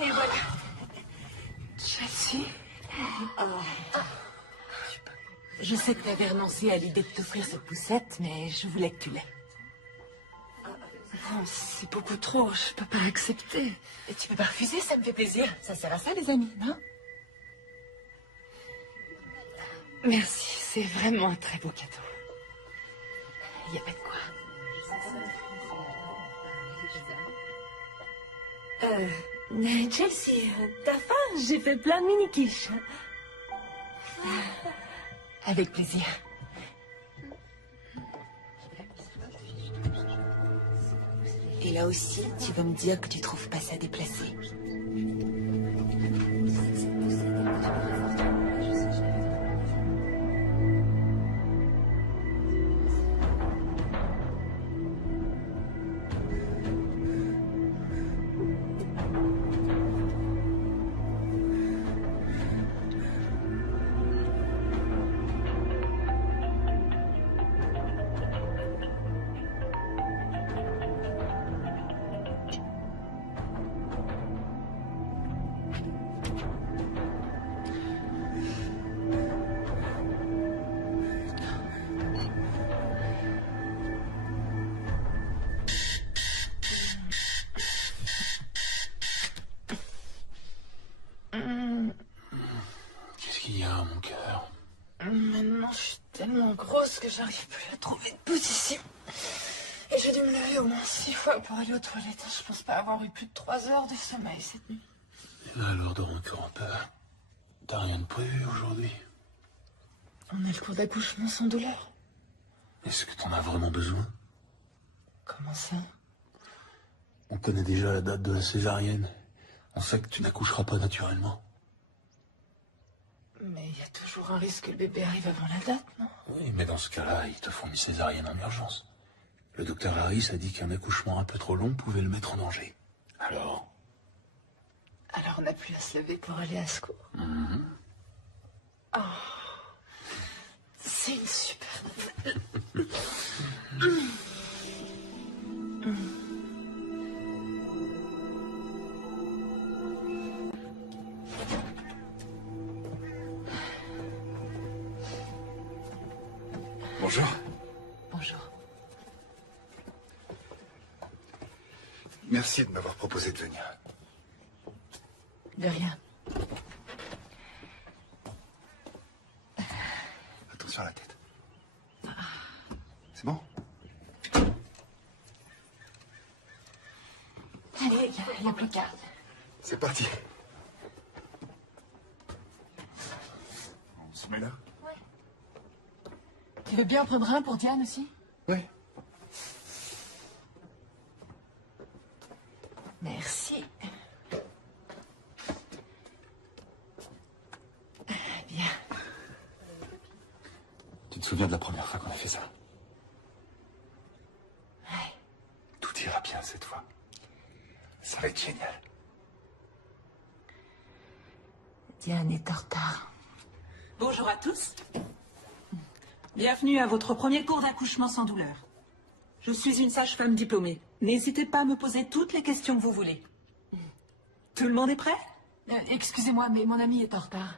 Et voilà. Chelsea. Je sais que tu avais renoncé à l'idée de t'offrir cette poussette, mais je voulais que tu l'aies. Non, c'est beaucoup trop, je peux pas accepter. Et tu peux pas refuser, ça me fait plaisir. Ça sert à ça, les amis, non? Merci, c'est vraiment un très beau cadeau. Il n'y a pas de quoi. Chelsea, t'as faim? J'ai fait plein de mini-quiches. Avec plaisir. Et là aussi, tu vas me dire que tu trouves pas ça déplacé. Qu'est-ce qu'il y a, mon cœur? Maintenant, je suis tellement grosse que j'arrive plus à trouver de position. Et j'ai dû me lever au moins 6 fois pour aller aux toilettes. Je pense pas avoir eu plus de 3 heures de sommeil cette nuit. Et là, alors, dors encore un peu. T'as rien de prévu aujourd'hui? On a le cours d'accouchement sans douleur. Est-ce que t'en as vraiment besoin? Comment ça? On connaît déjà la date de la césarienne. On sait que tu n'accoucheras pas naturellement. Mais il y a toujours un risque que le bébé arrive avant la date, non? Oui, mais dans ce cas-là, ils te font une césarienne en urgence. Le docteur Laris a dit qu'un accouchement un peu trop long pouvait le mettre en danger. Alors? Alors on n'a plus à se lever pour aller à secours. Oh, c'est une super nouvelle. Bonjour. Bonjour. Merci de m'avoir proposé de venir. De rien. Attention à la tête. C'est bon? Allez, il n'y a plus qu'à. C'est parti. On se met là? Tu veux bien en prendre un pour Diane aussi? Oui. Merci. Bien. Tu te souviens de la première fois qu'on a fait ça? Ouais. Tout ira bien cette fois. Ça va être génial. Diane est en retard. Bonjour à tous. Bienvenue à votre premier cours d'accouchement sans douleur. Je suis une sage-femme diplômée. N'hésitez pas à me poser toutes les questions que vous voulez. Tout le monde est prêt? Excusez-moi, mais mon ami est en retard.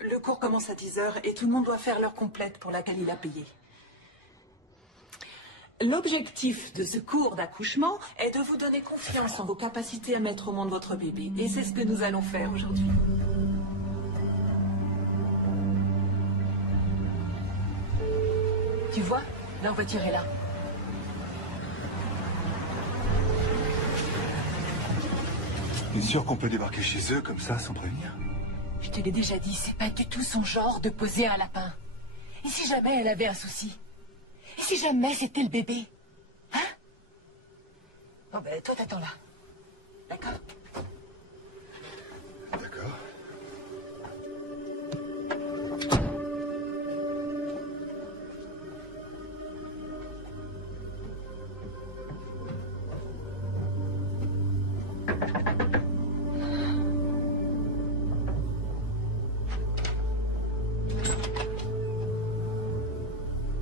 Le cours commence à 10h et tout le monde doit faire l'heure complète pour laquelle il a payé. L'objectif de ce cours d'accouchement est de vous donner confiance en vos capacités à mettre au monde votre bébé. Et c'est ce que nous allons faire aujourd'hui. Tu vois, leur voiture est là. T'es sûr qu'on peut débarquer chez eux comme ça sans prévenir? Je te l'ai déjà dit, c'est pas du tout son genre de poser un lapin. Et si jamais elle avait un souci? Et si jamais c'était le bébé? Hein? Bon ben, toi t'attends là. D'accord. D'accord.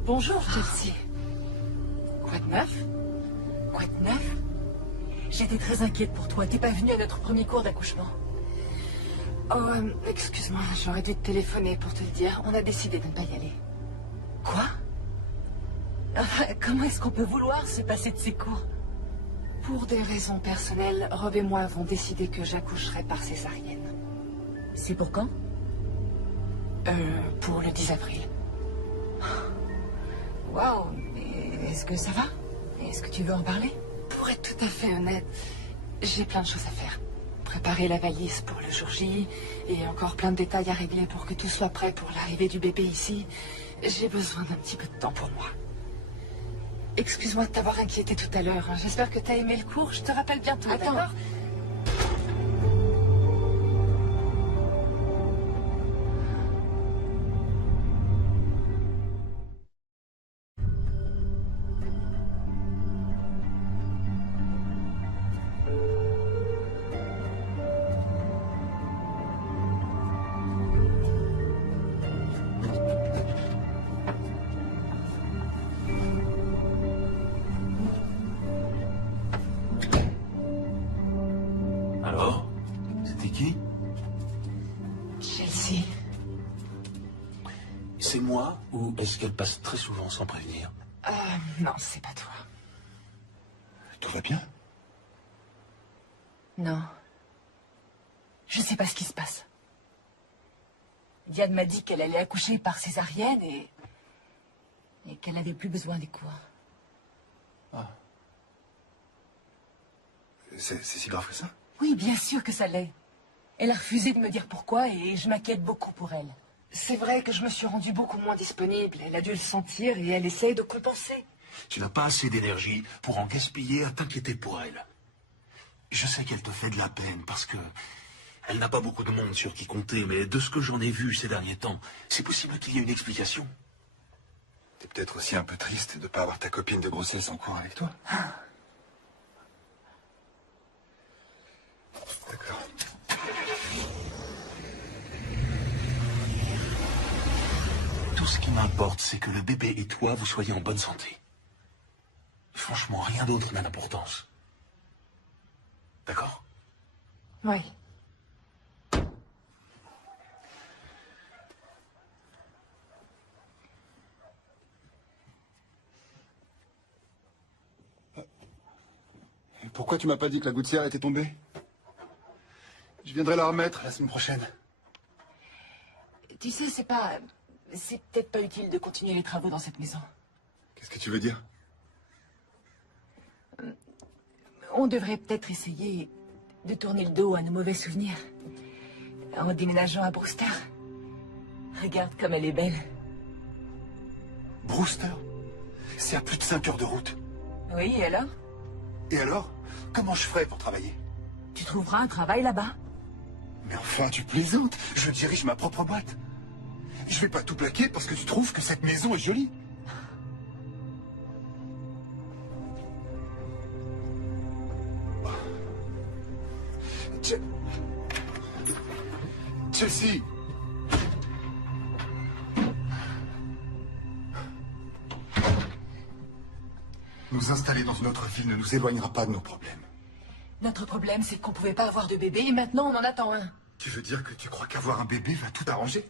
Bonjour, Chelsea. Quoi de neuf? Quoi de neuf? J'étais très inquiète pour toi. T'es pas venue à notre premier cours d'accouchement. Oh, excuse-moi, j'aurais dû te téléphoner pour te le dire. On a décidé de ne pas y aller. Quoi? Enfin, comment est-ce qu'on peut vouloir se passer de ces cours? Pour des raisons personnelles, Rob et moi avons décidé que j'accoucherai par césarienne. C'est pour quand? Pour le 10 avril. Waouh, mais est-ce que ça va? Est-ce que tu veux en parler? Pour être tout à fait honnête, j'ai plein de choses à faire. Préparer la valise pour le jour J, et encore plein de détails à régler pour que tout soit prêt pour l'arrivée du bébé ici. J'ai besoin d'un petit peu de temps pour moi. Excuse-moi de t'avoir inquiété tout à l'heure. J'espère que t'as aimé le cours. Je te rappelle bientôt, d'accord? Alors? C'était qui? Chelsea. C'est moi ou est-ce qu'elle passe très souvent sans prévenir? Non, c'est pas toi. Tout va bien? Non. Je sais pas ce qui se passe. Diane m'a dit qu'elle allait accoucher par césarienne et qu'elle n'avait plus besoin des cours. C'est si grave que ça? Oui, bien sûr que ça l'est. Elle a refusé de me dire pourquoi et je m'inquiète beaucoup pour elle. C'est vrai que je me suis rendue beaucoup moins disponible. Elle a dû le sentir et elle essaye de compenser. Tu n'as pas assez d'énergie pour en gaspiller à t'inquiéter pour elle. Je sais qu'elle te fait de la peine parce que elle n'a pas beaucoup de monde sur qui compter, mais de ce que j'en ai vu ces derniers temps, c'est possible qu'il y ait une explication. T'es peut-être aussi un peu triste de ne pas avoir ta copine de grossesse en cours avec toi. D'accord. Tout ce qui m'importe, c'est que le bébé et toi, vous soyez en bonne santé. Franchement, rien d'autre n'a d'importance. D'accord? Oui. Pourquoi tu m'as pas dit que la gouttière était tombée? Je viendrai la remettre la semaine prochaine. Tu sais, c'est peut-être pas utile de continuer les travaux dans cette maison. Qu'est-ce que tu veux dire? On devrait peut-être essayer de tourner le dos à nos mauvais souvenirs. En déménageant à Brewster. Regarde comme elle est belle. Brewster? C'est à plus de 5 heures de route. Oui, et alors? Et alors? Comment je ferai pour travailler? Tu trouveras un travail là-bas. Mais enfin, tu plaisantes. Je dirige ma propre boîte. Je vais pas tout plaquer parce que tu trouves que cette maison est jolie. Chelsea! Nous installer dans une autre ville ne nous éloignera pas de nos problèmes. Notre problème, c'est qu'on pouvait pas avoir de bébé et maintenant on en attend un. Tu veux dire que tu crois qu'avoir un bébé va tout arranger?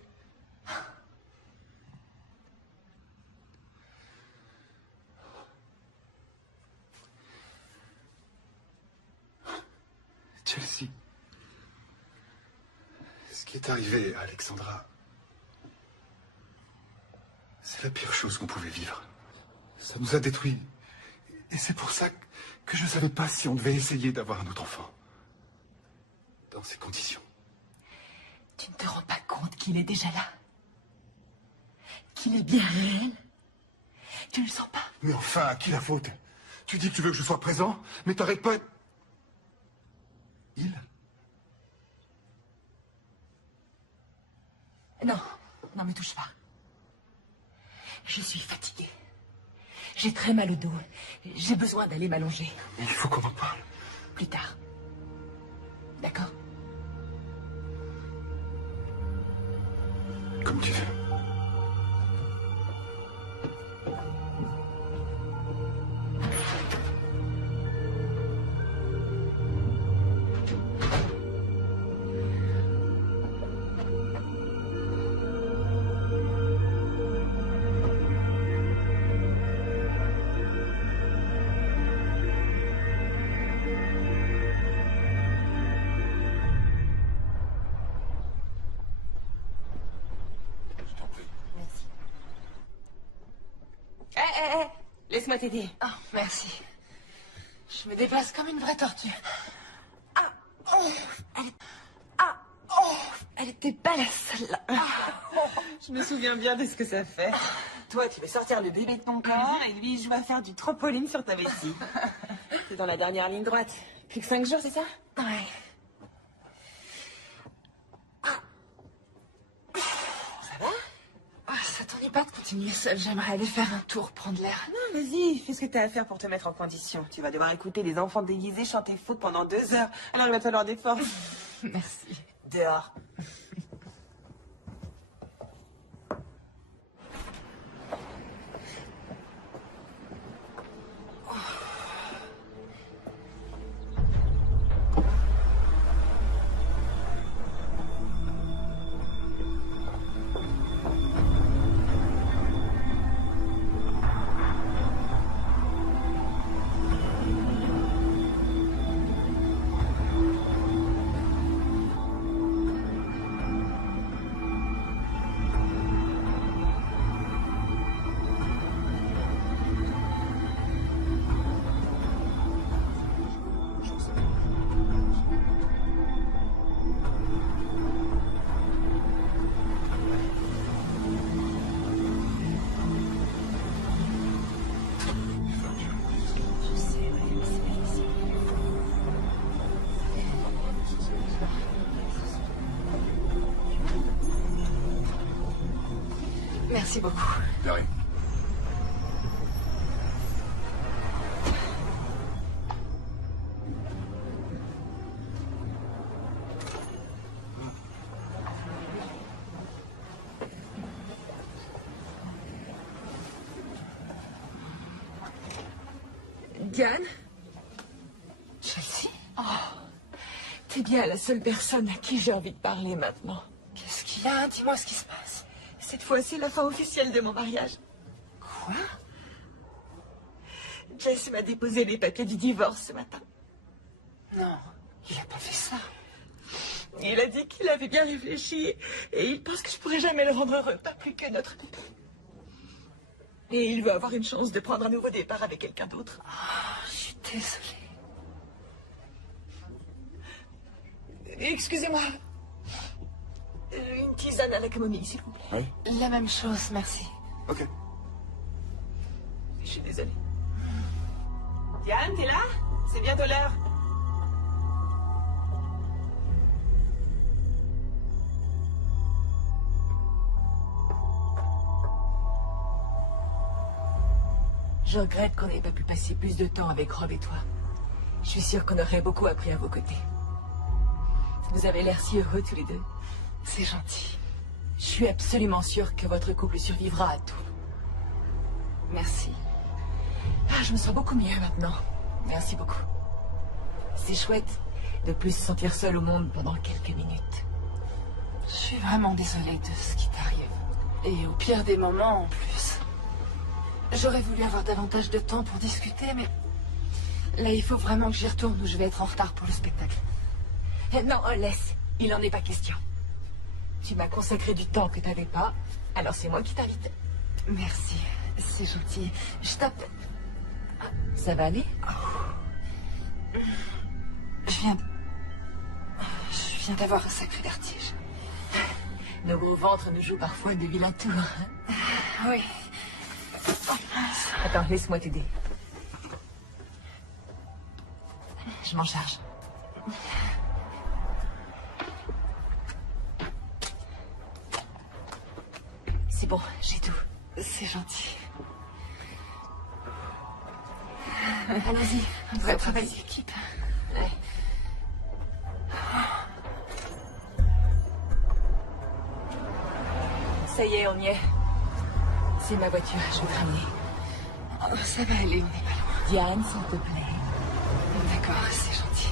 Chelsea, ce qui est arrivé à Alexandra, c'est la pire chose qu'on pouvait vivre. Ça nous a détruits. Et c'est pour ça que je ne savais pas si on devait essayer d'avoir un autre enfant. Dans ces conditions. Tu ne te rends pas compte qu'il est déjà là? Qu'il est bien réel? Tu ne le sens pas? Mais enfin, à qui la faute? Tu dis que tu veux que je sois présent, mais t'arrêtes pas... Il? Non, non, me touche pas. Je suis fatiguée. J'ai très mal au dos. J'ai besoin d'aller m'allonger. Il faut qu'on en parle. Plus tard. D'accord? Comme tu veux. Laisse-moi t'aider. Oh, merci. Je me déplace comme une vraie tortue. Elle était belle, celle-là. Je me souviens bien de ce que ça fait. Toi, tu veux sortir le bébé de ton corps et lui, il joue à faire du trampoline sur ta vessie. C'est dans la dernière ligne droite. Plus que 5 jours, c'est ça? Ouais. Ça va? Ça t'ennuie pas de continuer seule? J'aimerais aller faire un tour, prendre l'air. Non, vas-y, fais ce que t'as à faire pour te mettre en condition. Tu vas devoir écouter des enfants déguisés chanter foot pendant 2 heures. Alors il va te falloir des forces. Merci. Dehors. Merci beaucoup. De rien. Diane? Chelsea? T'es bien la seule personne à qui j'ai envie de parler maintenant. Qu'est-ce qu'il y a? Dis-moi ce qui se passe. Cette fois, c'est la fin officielle de mon mariage. Quoi? Jess m'a déposé les papiers du divorce ce matin. Non, il a pas fait ça. Il a dit qu'il avait bien réfléchi et il pense que je pourrai jamais le rendre heureux, pas plus que notre bébé. Et il veut avoir une chance de prendre un nouveau départ avec quelqu'un d'autre. Je suis désolée. Excusez-moi. Une tisane à la camomille, s'il vous plaît. Oui. La même chose, merci. Ok. Je suis désolée. Diane, t'es là? C'est bientôt l'heure. Je regrette qu'on n'ait pas pu passer plus de temps avec Rob et toi. Je suis sûre qu'on aurait beaucoup appris à vos côtés. Vous avez l'air si heureux tous les deux. C'est gentil. Je suis absolument sûre que votre couple survivra à tout. Merci. Je me sens beaucoup mieux maintenant. Merci beaucoup. C'est chouette de plus se sentir seule au monde pendant quelques minutes. Je suis vraiment désolée de ce qui t'arrive. Et au pire des moments, en plus. J'aurais voulu avoir davantage de temps pour discuter, mais... Là, il faut vraiment que j'y retourne ou je vais être en retard pour le spectacle. Non, laisse. Il n'en est pas question. Tu m'as consacré du temps que t'avais pas, alors c'est moi qui t'invite. Merci, c'est gentil. Je tape... Ça va aller? Je viens d'avoir un sacré vertige. Nos gros ventres nous jouent parfois de vilains tours. Oui. Attends, laisse-moi t'aider. Je m'en charge. C'est bon, j'ai tout. C'est gentil. Allons-y, Un vrai travail d'équipe. Ouais. Ça y est, on y est. C'est ma voiture, je vais te ramener. Oh, ça va aller, on n'est pas loin. Diane, s'il te plaît. D'accord, c'est gentil.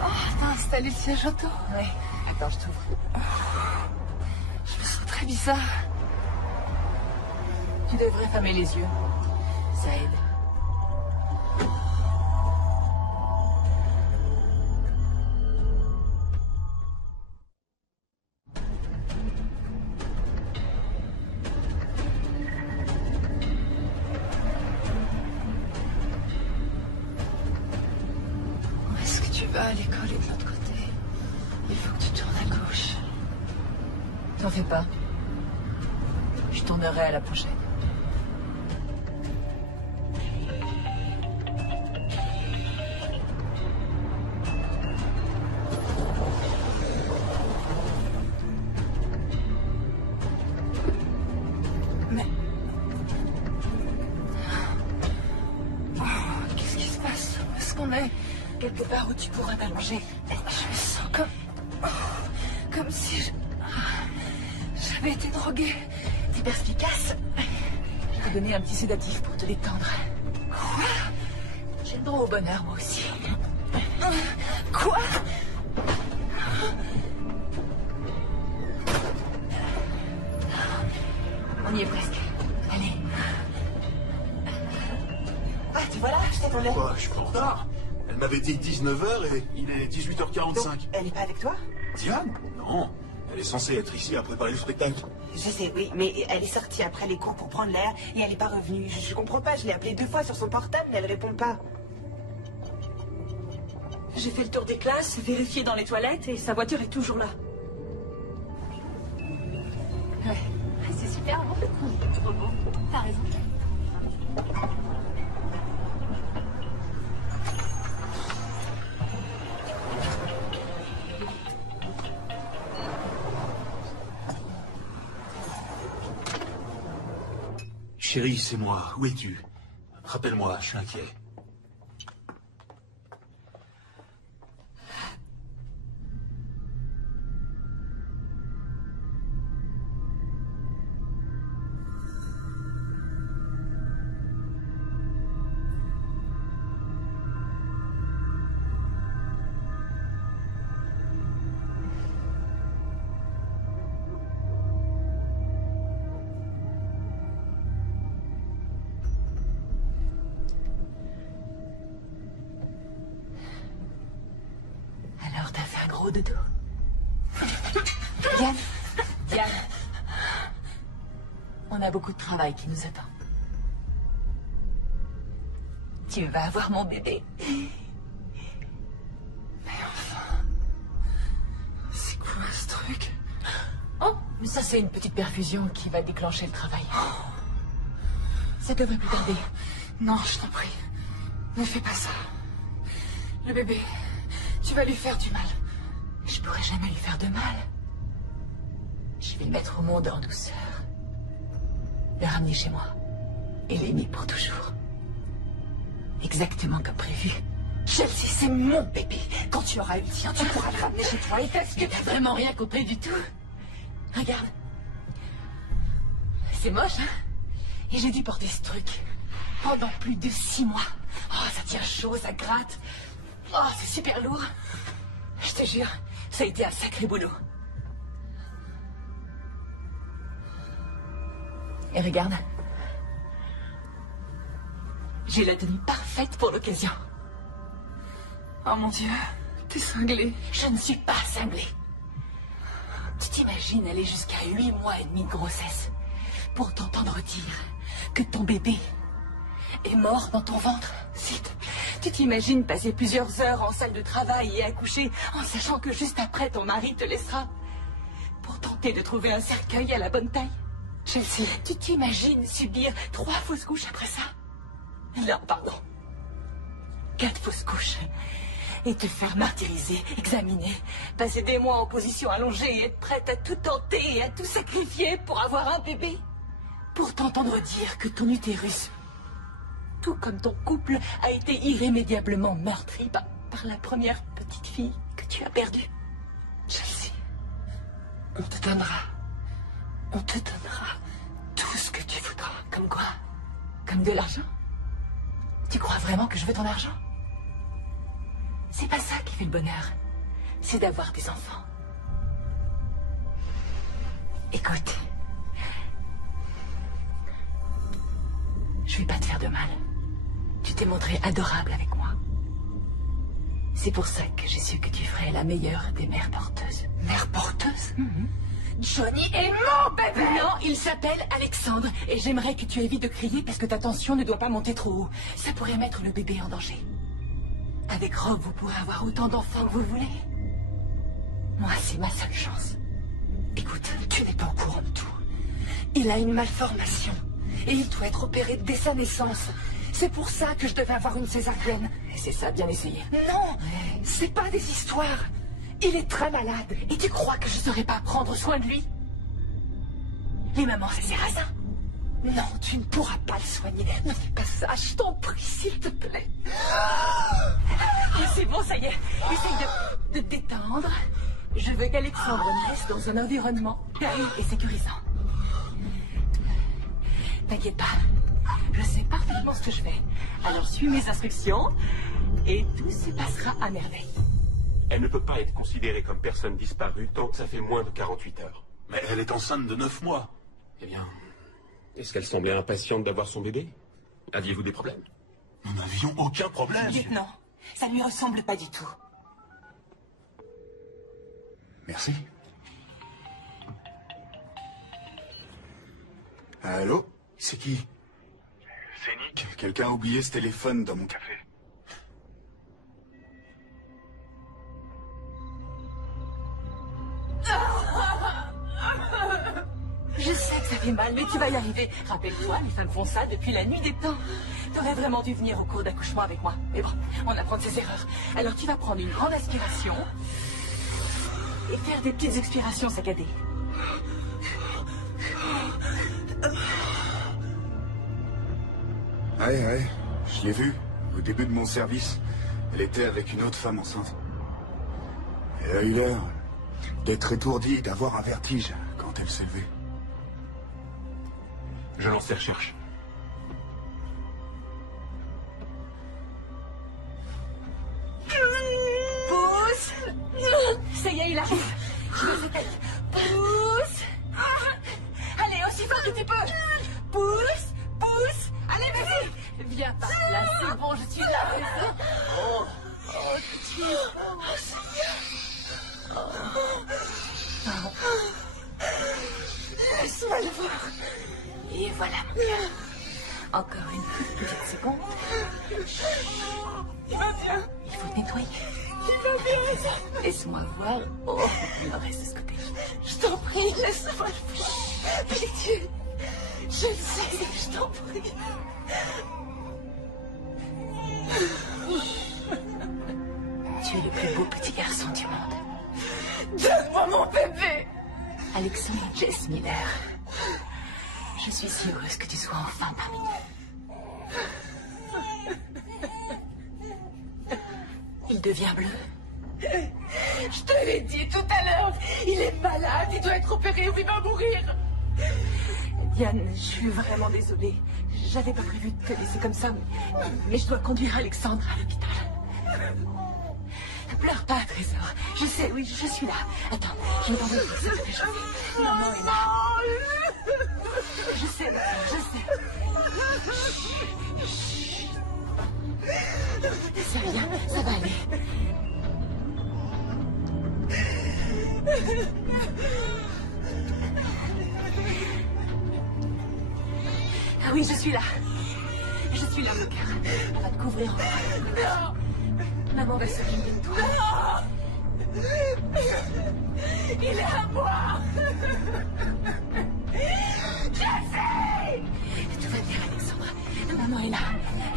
Oh, t'as installé le siège auto? Ouais. Attends, je t'ouvre. Je me sens très bizarre. Tu devrais fermer les yeux. Ça aide. Là-bas, l'école est de l'autre côté. Il faut que tu tournes à gauche. T'en fais pas. Je tournerai à la prochaine. Mais... Oh, qu'est-ce qui se passe? Où est-ce qu'on est? Quelque part où tu pourras t'allonger. Je me sens comme si j'avais été droguée. T'es perspicace. Je t'ai donné un petit sédatif pour te détendre. Quoi? J'ai le droit au bonheur, moi aussi. Quoi? On y est presque. Allez. Ah, tu vois là, je t'attendais. Quoi, je suis pas en retard? Elle m'avait dit 19h et il est 18h45. Donc, elle est pas avec toi? Diane? Non. Elle est censée être ici à préparer le spectacle. Je sais, oui, mais elle est sortie après les cours pour prendre l'air et elle n'est pas revenue. Je comprends pas, je l'ai appelée 2 fois sur son portable, mais elle répond pas. J'ai fait le tour des classes, vérifié dans les toilettes et sa voiture est toujours là. Ouais, c'est super bon. Trop beau. T'as raison. Chérie, c'est moi. Où es-tu? Rappelle-moi, je suis inquiet. Alors, t'as fait un gros dodo. Diane, Diane. On a beaucoup de travail qui nous attend. Tu vas avoir mon bébé. Mais enfin... C'est quoi ce truc? Oh, mais ça c'est une petite perfusion qui va déclencher le travail. Ça devrait plus tarder. Non, je t'en prie. Ne fais pas ça. Le bébé, tu vas lui faire du mal. Je pourrais jamais lui faire de mal. Je vais le mettre au monde en douceur. Le ramener chez moi. Et l'aimer pour toujours. Exactement comme prévu. Chelsea, c'est mon bébé. Quand tu auras eu le tien, tu pourras le ramener chez toi. Et est-ce que t'as vraiment rien compris du tout? Regarde. C'est moche, hein? Et j'ai dû porter ce truc pendant plus de 6 mois. Oh, ça tient chaud, ça gratte. Oh, c'est super lourd. Je te jure, ça a été un sacré boulot. Et regarde. J'ai la tenue parfaite pour l'occasion. Oh mon Dieu, t'es cinglée. Je ne suis pas cinglée. Tu t'imagines aller jusqu'à 8 mois et demi de grossesse pour t'entendre dire que ton bébé est mort dans ton ventre? Site, tu t'imagines passer plusieurs heures en salle de travail et accoucher en sachant que juste après ton mari te laissera pour tenter de trouver un cercueil à la bonne taille? Chelsea, tu t'imagines subir 3 fausses couches après ça? Non, pardon. 4 fausses couches. Et te faire martyriser, examiner, passer des mois en position allongée et être prête à tout tenter et à tout sacrifier pour avoir un bébé. Pour t'entendre dire que ton utérus, tout comme ton couple, a été irrémédiablement meurtri par la première petite fille que tu as perdue. Chelsea, on te donnera tout ce que tu voudras. Comme quoi? Comme de l'argent? Tu crois vraiment que je veux ton argent? C'est pas ça qui fait le bonheur. C'est d'avoir des enfants. Écoute. Je vais pas te faire de mal. Tu t'es montré adorable avec moi. C'est pour ça que j'ai su que tu ferais la meilleure des mères porteuses. Mère porteuse? Johnny est mon bébé! Non, il s'appelle Alexandre. Et j'aimerais que tu évites de crier parce que ta tension ne doit pas monter trop haut. Ça pourrait mettre le bébé en danger. Avec Rob, vous pourrez avoir autant d'enfants que vous voulez. Moi, c'est ma seule chance. Écoute, tu n'es pas au courant de tout. Il a une malformation. Et il doit être opéré dès sa naissance. C'est pour ça que je devais avoir une césarienne. Et c'est ça, bien essayé. Non, c'est pas des histoires. Il est très malade. Et tu crois que je saurais pas prendre soin de lui? Les mamans, c'est Sarrazin. Non, tu ne pourras pas le soigner. Ne fais pas ça, je t'en prie, s'il te plaît. C'est bon, ça y est. Essaye de te détendre. Je veux qu'Alexandre reste dans un environnement calme et sécurisant. T'inquiète pas. Je sais parfaitement ce que je fais. Alors suis mes instructions et tout se passera à merveille. Elle ne peut pas être considérée comme personne disparue tant que ça fait moins de 48 heures. Mais elle est enceinte de 9 mois. Eh bien, est-ce qu'elle semblait impatiente d'avoir son bébé? Aviez-vous des problèmes? Nous n'avions aucun problème. Lieutenant, ça lui ressemble pas du tout. Merci. Allô? C'est qui? C'est Nick. Quelqu'un a oublié ce téléphone dans mon café. Je sais que ça fait mal, mais tu vas y arriver. Rappelle-toi, les femmes font ça depuis la nuit des temps. T'aurais vraiment dû venir au cours d'accouchement avec moi. Mais bon, on apprend de ses erreurs. Alors tu vas prendre une grande aspiration et faire des petites expirations saccadées. Ouais, je l'ai vue. Au début de mon service, elle était avec une autre femme enceinte. Elle a eu l'air d'être étourdie, d'avoir un vertige quand elle s'est levée. Je lance les recherches. Pousse! Ça y est, il arrive. Je veux sa tête. Pousse! Allez, aussi fort que tu peux. Pousse! Pousse! Allez, vas-y! Viens par là, c'est bon, je suis là. Oh, Laisse-moi le voir. Et voilà, mon cœur. Encore une petite seconde. Il va bien. Il faut nettoyer. Il va bien. Laisse-moi voir. Oh, il en reste de ce côté. Je t'en prie, laisse-moi le voir. Pitié. Je le sais, je t'en prie. Tu es le plus beau petit garçon du monde. Donne-moi mon bébé. Alexandre Jess Miller. Je suis si heureuse que tu sois enfin parmi nous. Il devient bleu. Je te l'ai dit tout à l'heure. Il est malade, il doit être opéré ou il va mourir. Diane, je suis vraiment désolée. J'avais pas prévu de te laisser comme ça, mais je dois conduire Alexandre à l'hôpital. Pleure pas, Trésor. Je sais, oui, je suis là. Attends, je vais t'envoyer ce que je fais. Maman est là. Je sais, je sais. C'est rien, ça va aller. Ah oui, je suis là. Je suis là, mon cœur. On va te couvrir en bras. Maman va s'occuper de toi. Il est à moi. Jessie! Tout va bien, Alexandre. Maman est là.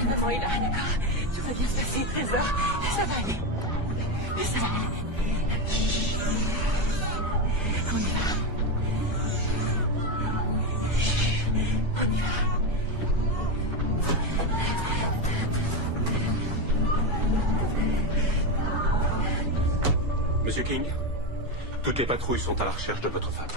Maman est là, d'accord? Tout va bien se passer, Trésor. Ça va aller. Ça va aller. On y va. On y va. Monsieur King, toutes les patrouilles sont à la recherche de votre femme.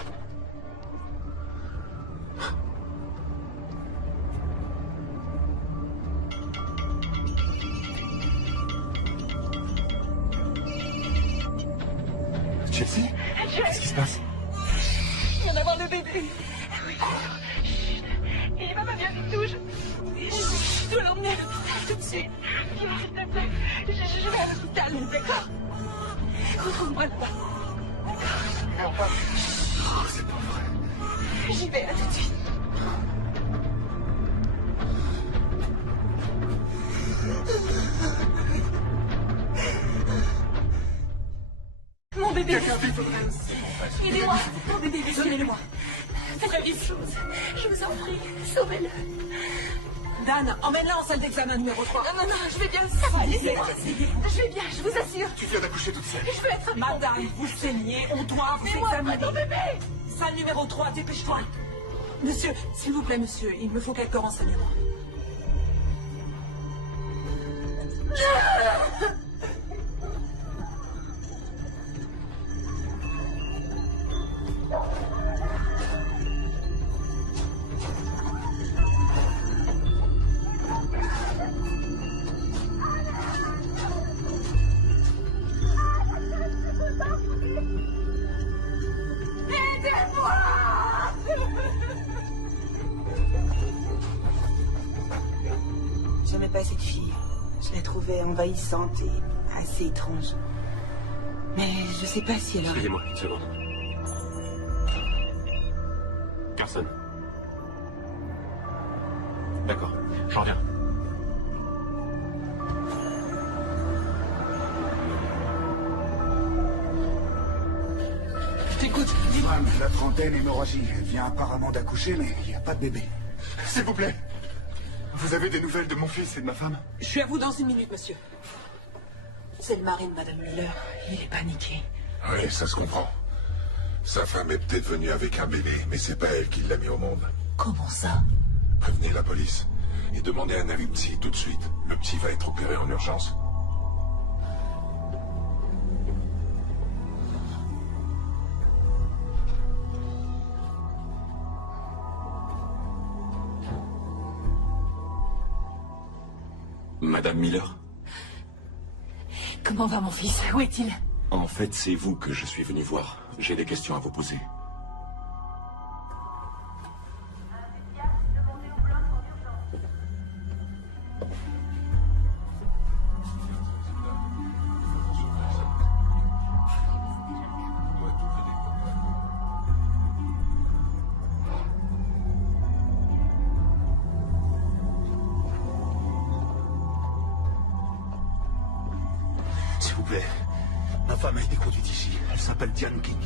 Chelsea? Qu'est-ce qui se passe? Il vient d'avoir le bébé. Oui. Il va pas bien du tout. Je dois l'emmener à l'hôpital tout de suite. Viens, s'il te plaît. Je vais à l'hôpital, d'accord? Retrouve-moi là-bas. D'accord? Oh, c'est pas vrai. J'y vais, à tout de suite. bébé. Quelqu'un vite. Aidez-moi. Mon bébé, Donnez-le-moi. faites quelque chose. Je vous en prie, sauvez-le. Dan, emmène-la en salle d'examen numéro 3. Non, je vais bien. Ça va aller. Asseyez-vous. Je vais bien, je vous assure. Tu viens d'accoucher toute seule. Je veux être Madame, vous saignez, on doit vous Fais-moi examiner. mon bébé. Salle numéro 3, dépêche-toi. Monsieur, s'il vous plaît, monsieur, il me faut quelques renseignements. J'aimais pas cette fille. Je la trouvais envahissante et assez étrange. Mais je sais pas si elle aurait... Excusez-moi, une seconde. Carson. D'accord, j'en reviens. Je t'écoute, dis-moi. Femme, la trentaine, hémorragie. Elle vient apparemment d'accoucher, mais il n'y a pas de bébé. S'il vous plaît. Vous avez des nouvelles de mon fils et de ma femme? Je suis à vous dans une minute, monsieur. C'est le mari de Madame Miller. Il est paniqué. Oui, ça se comprend. Sa femme est peut-être venue avec un bébé, mais c'est pas elle qui l'a mis au monde. Comment ça? Prévenez la police et demandez un avis psy tout de suite. Le psy va être opéré en urgence. Madame Miller? Comment va mon fils? Où est-il? En fait, c'est vous que je suis venu voir. J'ai des questions à vous poser. S'il vous plaît, ma femme a été conduite ici. Elle s'appelle Diane King.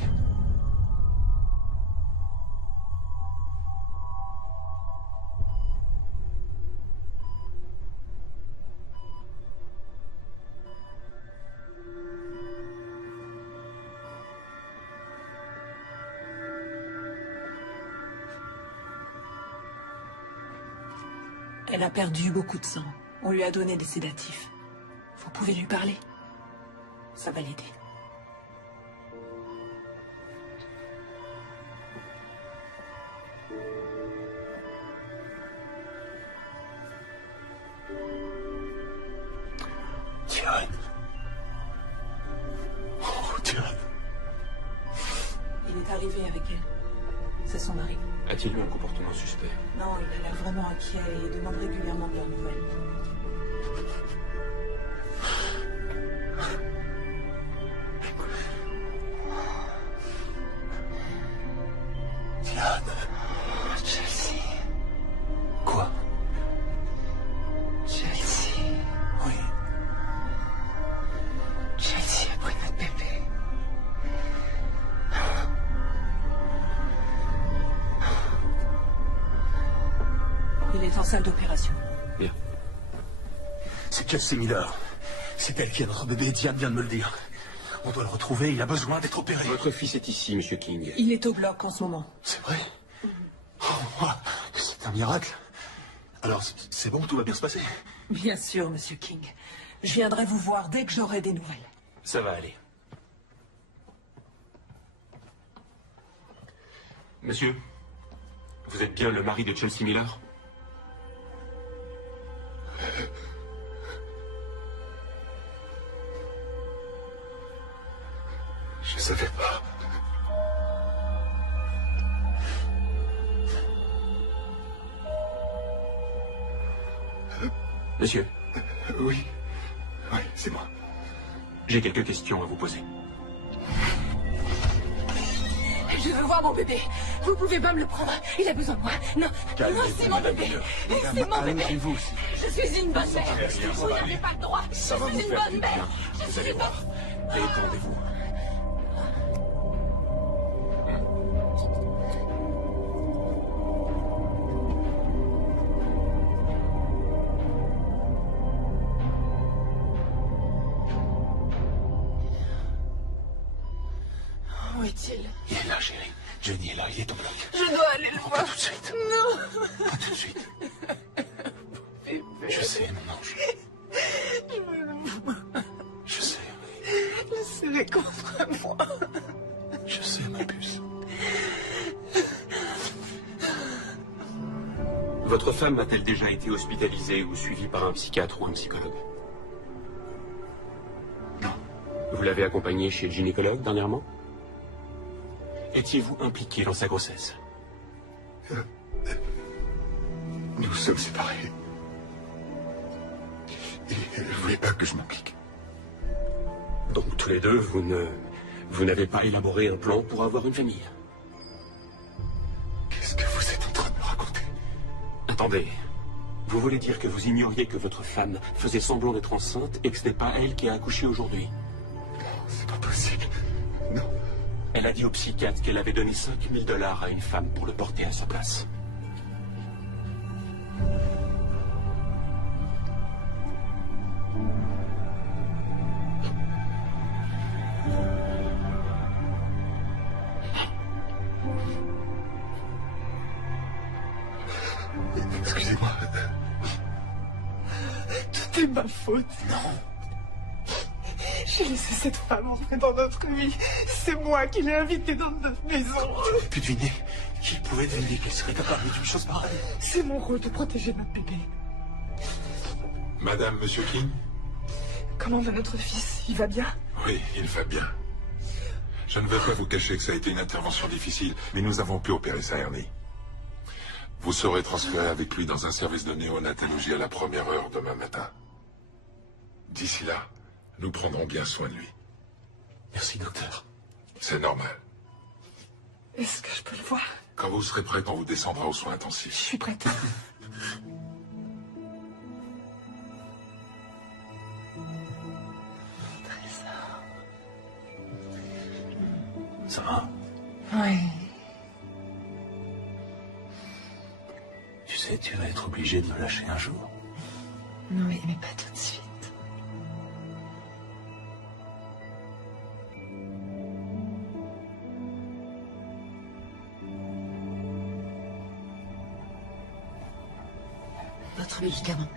Elle a perdu beaucoup de sang. On lui a donné des sédatifs. Vous pouvez lui parler. Ça va l'aider. Diane. Oh, Diane. Il est arrivé avec elle. C'est son mari. A-t-il eu un comportement suspect? Non, il a l'air vraiment inquiet et demande régulièrement de leurs nouvelles. Diane. Chelsea. Quoi? Chelsea. Oui. Chelsea a pris notre bébé. Il est en salle d'opération. Bien. C'est Chelsea Miller. C'est elle qui a notre bébé, Diane vient de me le dire. On doit le retrouver, il a besoin d'être opéré. Votre fils est ici, Monsieur King. Il est au bloc en ce moment. C'est vrai? Oh, c'est un miracle. Alors, c'est bon, tout va bien se passer? Bien sûr, Monsieur King. Je viendrai vous voir dès que j'aurai des nouvelles. Ça va aller. Monsieur, vous êtes bien le mari de Chelsea Miller? Je savais pas. Monsieur. Oui. Oui, c'est moi. J'ai quelques questions à vous poser. Je veux voir mon bébé. Vous pouvez pas me le prendre. Il a besoin de moi. Non, non, c'est mon bébé. C'est mon bébé. Allez-vous aussi. Je suis une bonne mère. Vous n'avez pas le droit. Je Ça va suis vous une faire bonne du mère. bien. Vous allez voir. Détendez-vous. est-il? Il est là, chérie. Johnny est là, il est au bloc. Je dois aller le voir. Tout de suite. Non. Pas tout de suite. Je sais, mon ange. Je veux le voir. Je sais. Le serrer contre moi. Je sais, ma puce. Votre femme a-t-elle déjà été hospitalisée ou suivie par un psychiatre ou un psychologue? Non. Vous l'avez accompagnée chez le gynécologue dernièrement? Étiez-vous impliqué dans sa grossesse? Nous sommes séparés. Et elle ne voulait pas que je m'implique. Donc tous les deux, vous n'avez pas élaboré un plan pour avoir une famille? Qu'est-ce que vous êtes en train de me raconter? Attendez. Vous voulez dire que vous ignoriez que votre femme faisait semblant d'être enceinte et que ce n'est pas elle qui a accouché aujourd'hui? Non, c'est pas possible. Non. Elle a dit au psychiatre qu'elle avait donné 5 000 $ à une femme pour le porter à sa place. Excusez-moi. Tout est ma faute. Non. J'ai laissé cette femme entrer dans notre vie. C'est moi qui l'ai invitée dans notre maison. Tu aurais pu deviner. Qui pouvait deviner qu'elle serait capable d'une chose pareille? C'est mon rôle de protéger notre bébé. Madame, Monsieur King? Comment va notre fils? Il va bien? Oui, il va bien. Je ne veux pas vous cacher que ça a été une intervention difficile, mais nous avons pu opérer sa hernie. Vous serez transféré avec lui dans un service de néonatologie à la première heure demain matin. D'ici là, nous prendrons bien soin de lui. Merci, docteur. C'est normal. Est-ce que je peux le voir? Quand vous serez prêt, quand vous descendra aux soins intensifs. Je suis prête. Ça va? Oui. Tu sais, tu vas être obligé de me lâcher un jour. Oui, mais pas tout de suite. Votre médicament.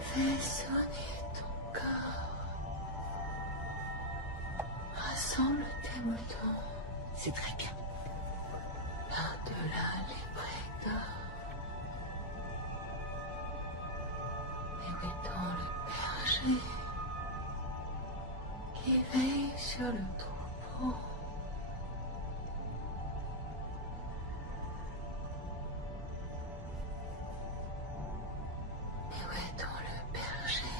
Fais sonner ton corps. Rassemble tes moutons. C'est très bien. Par-delà les prés d'or. Et où est donc le berger qui veille sur le troupeau? Et où est donc le berger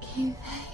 qui veille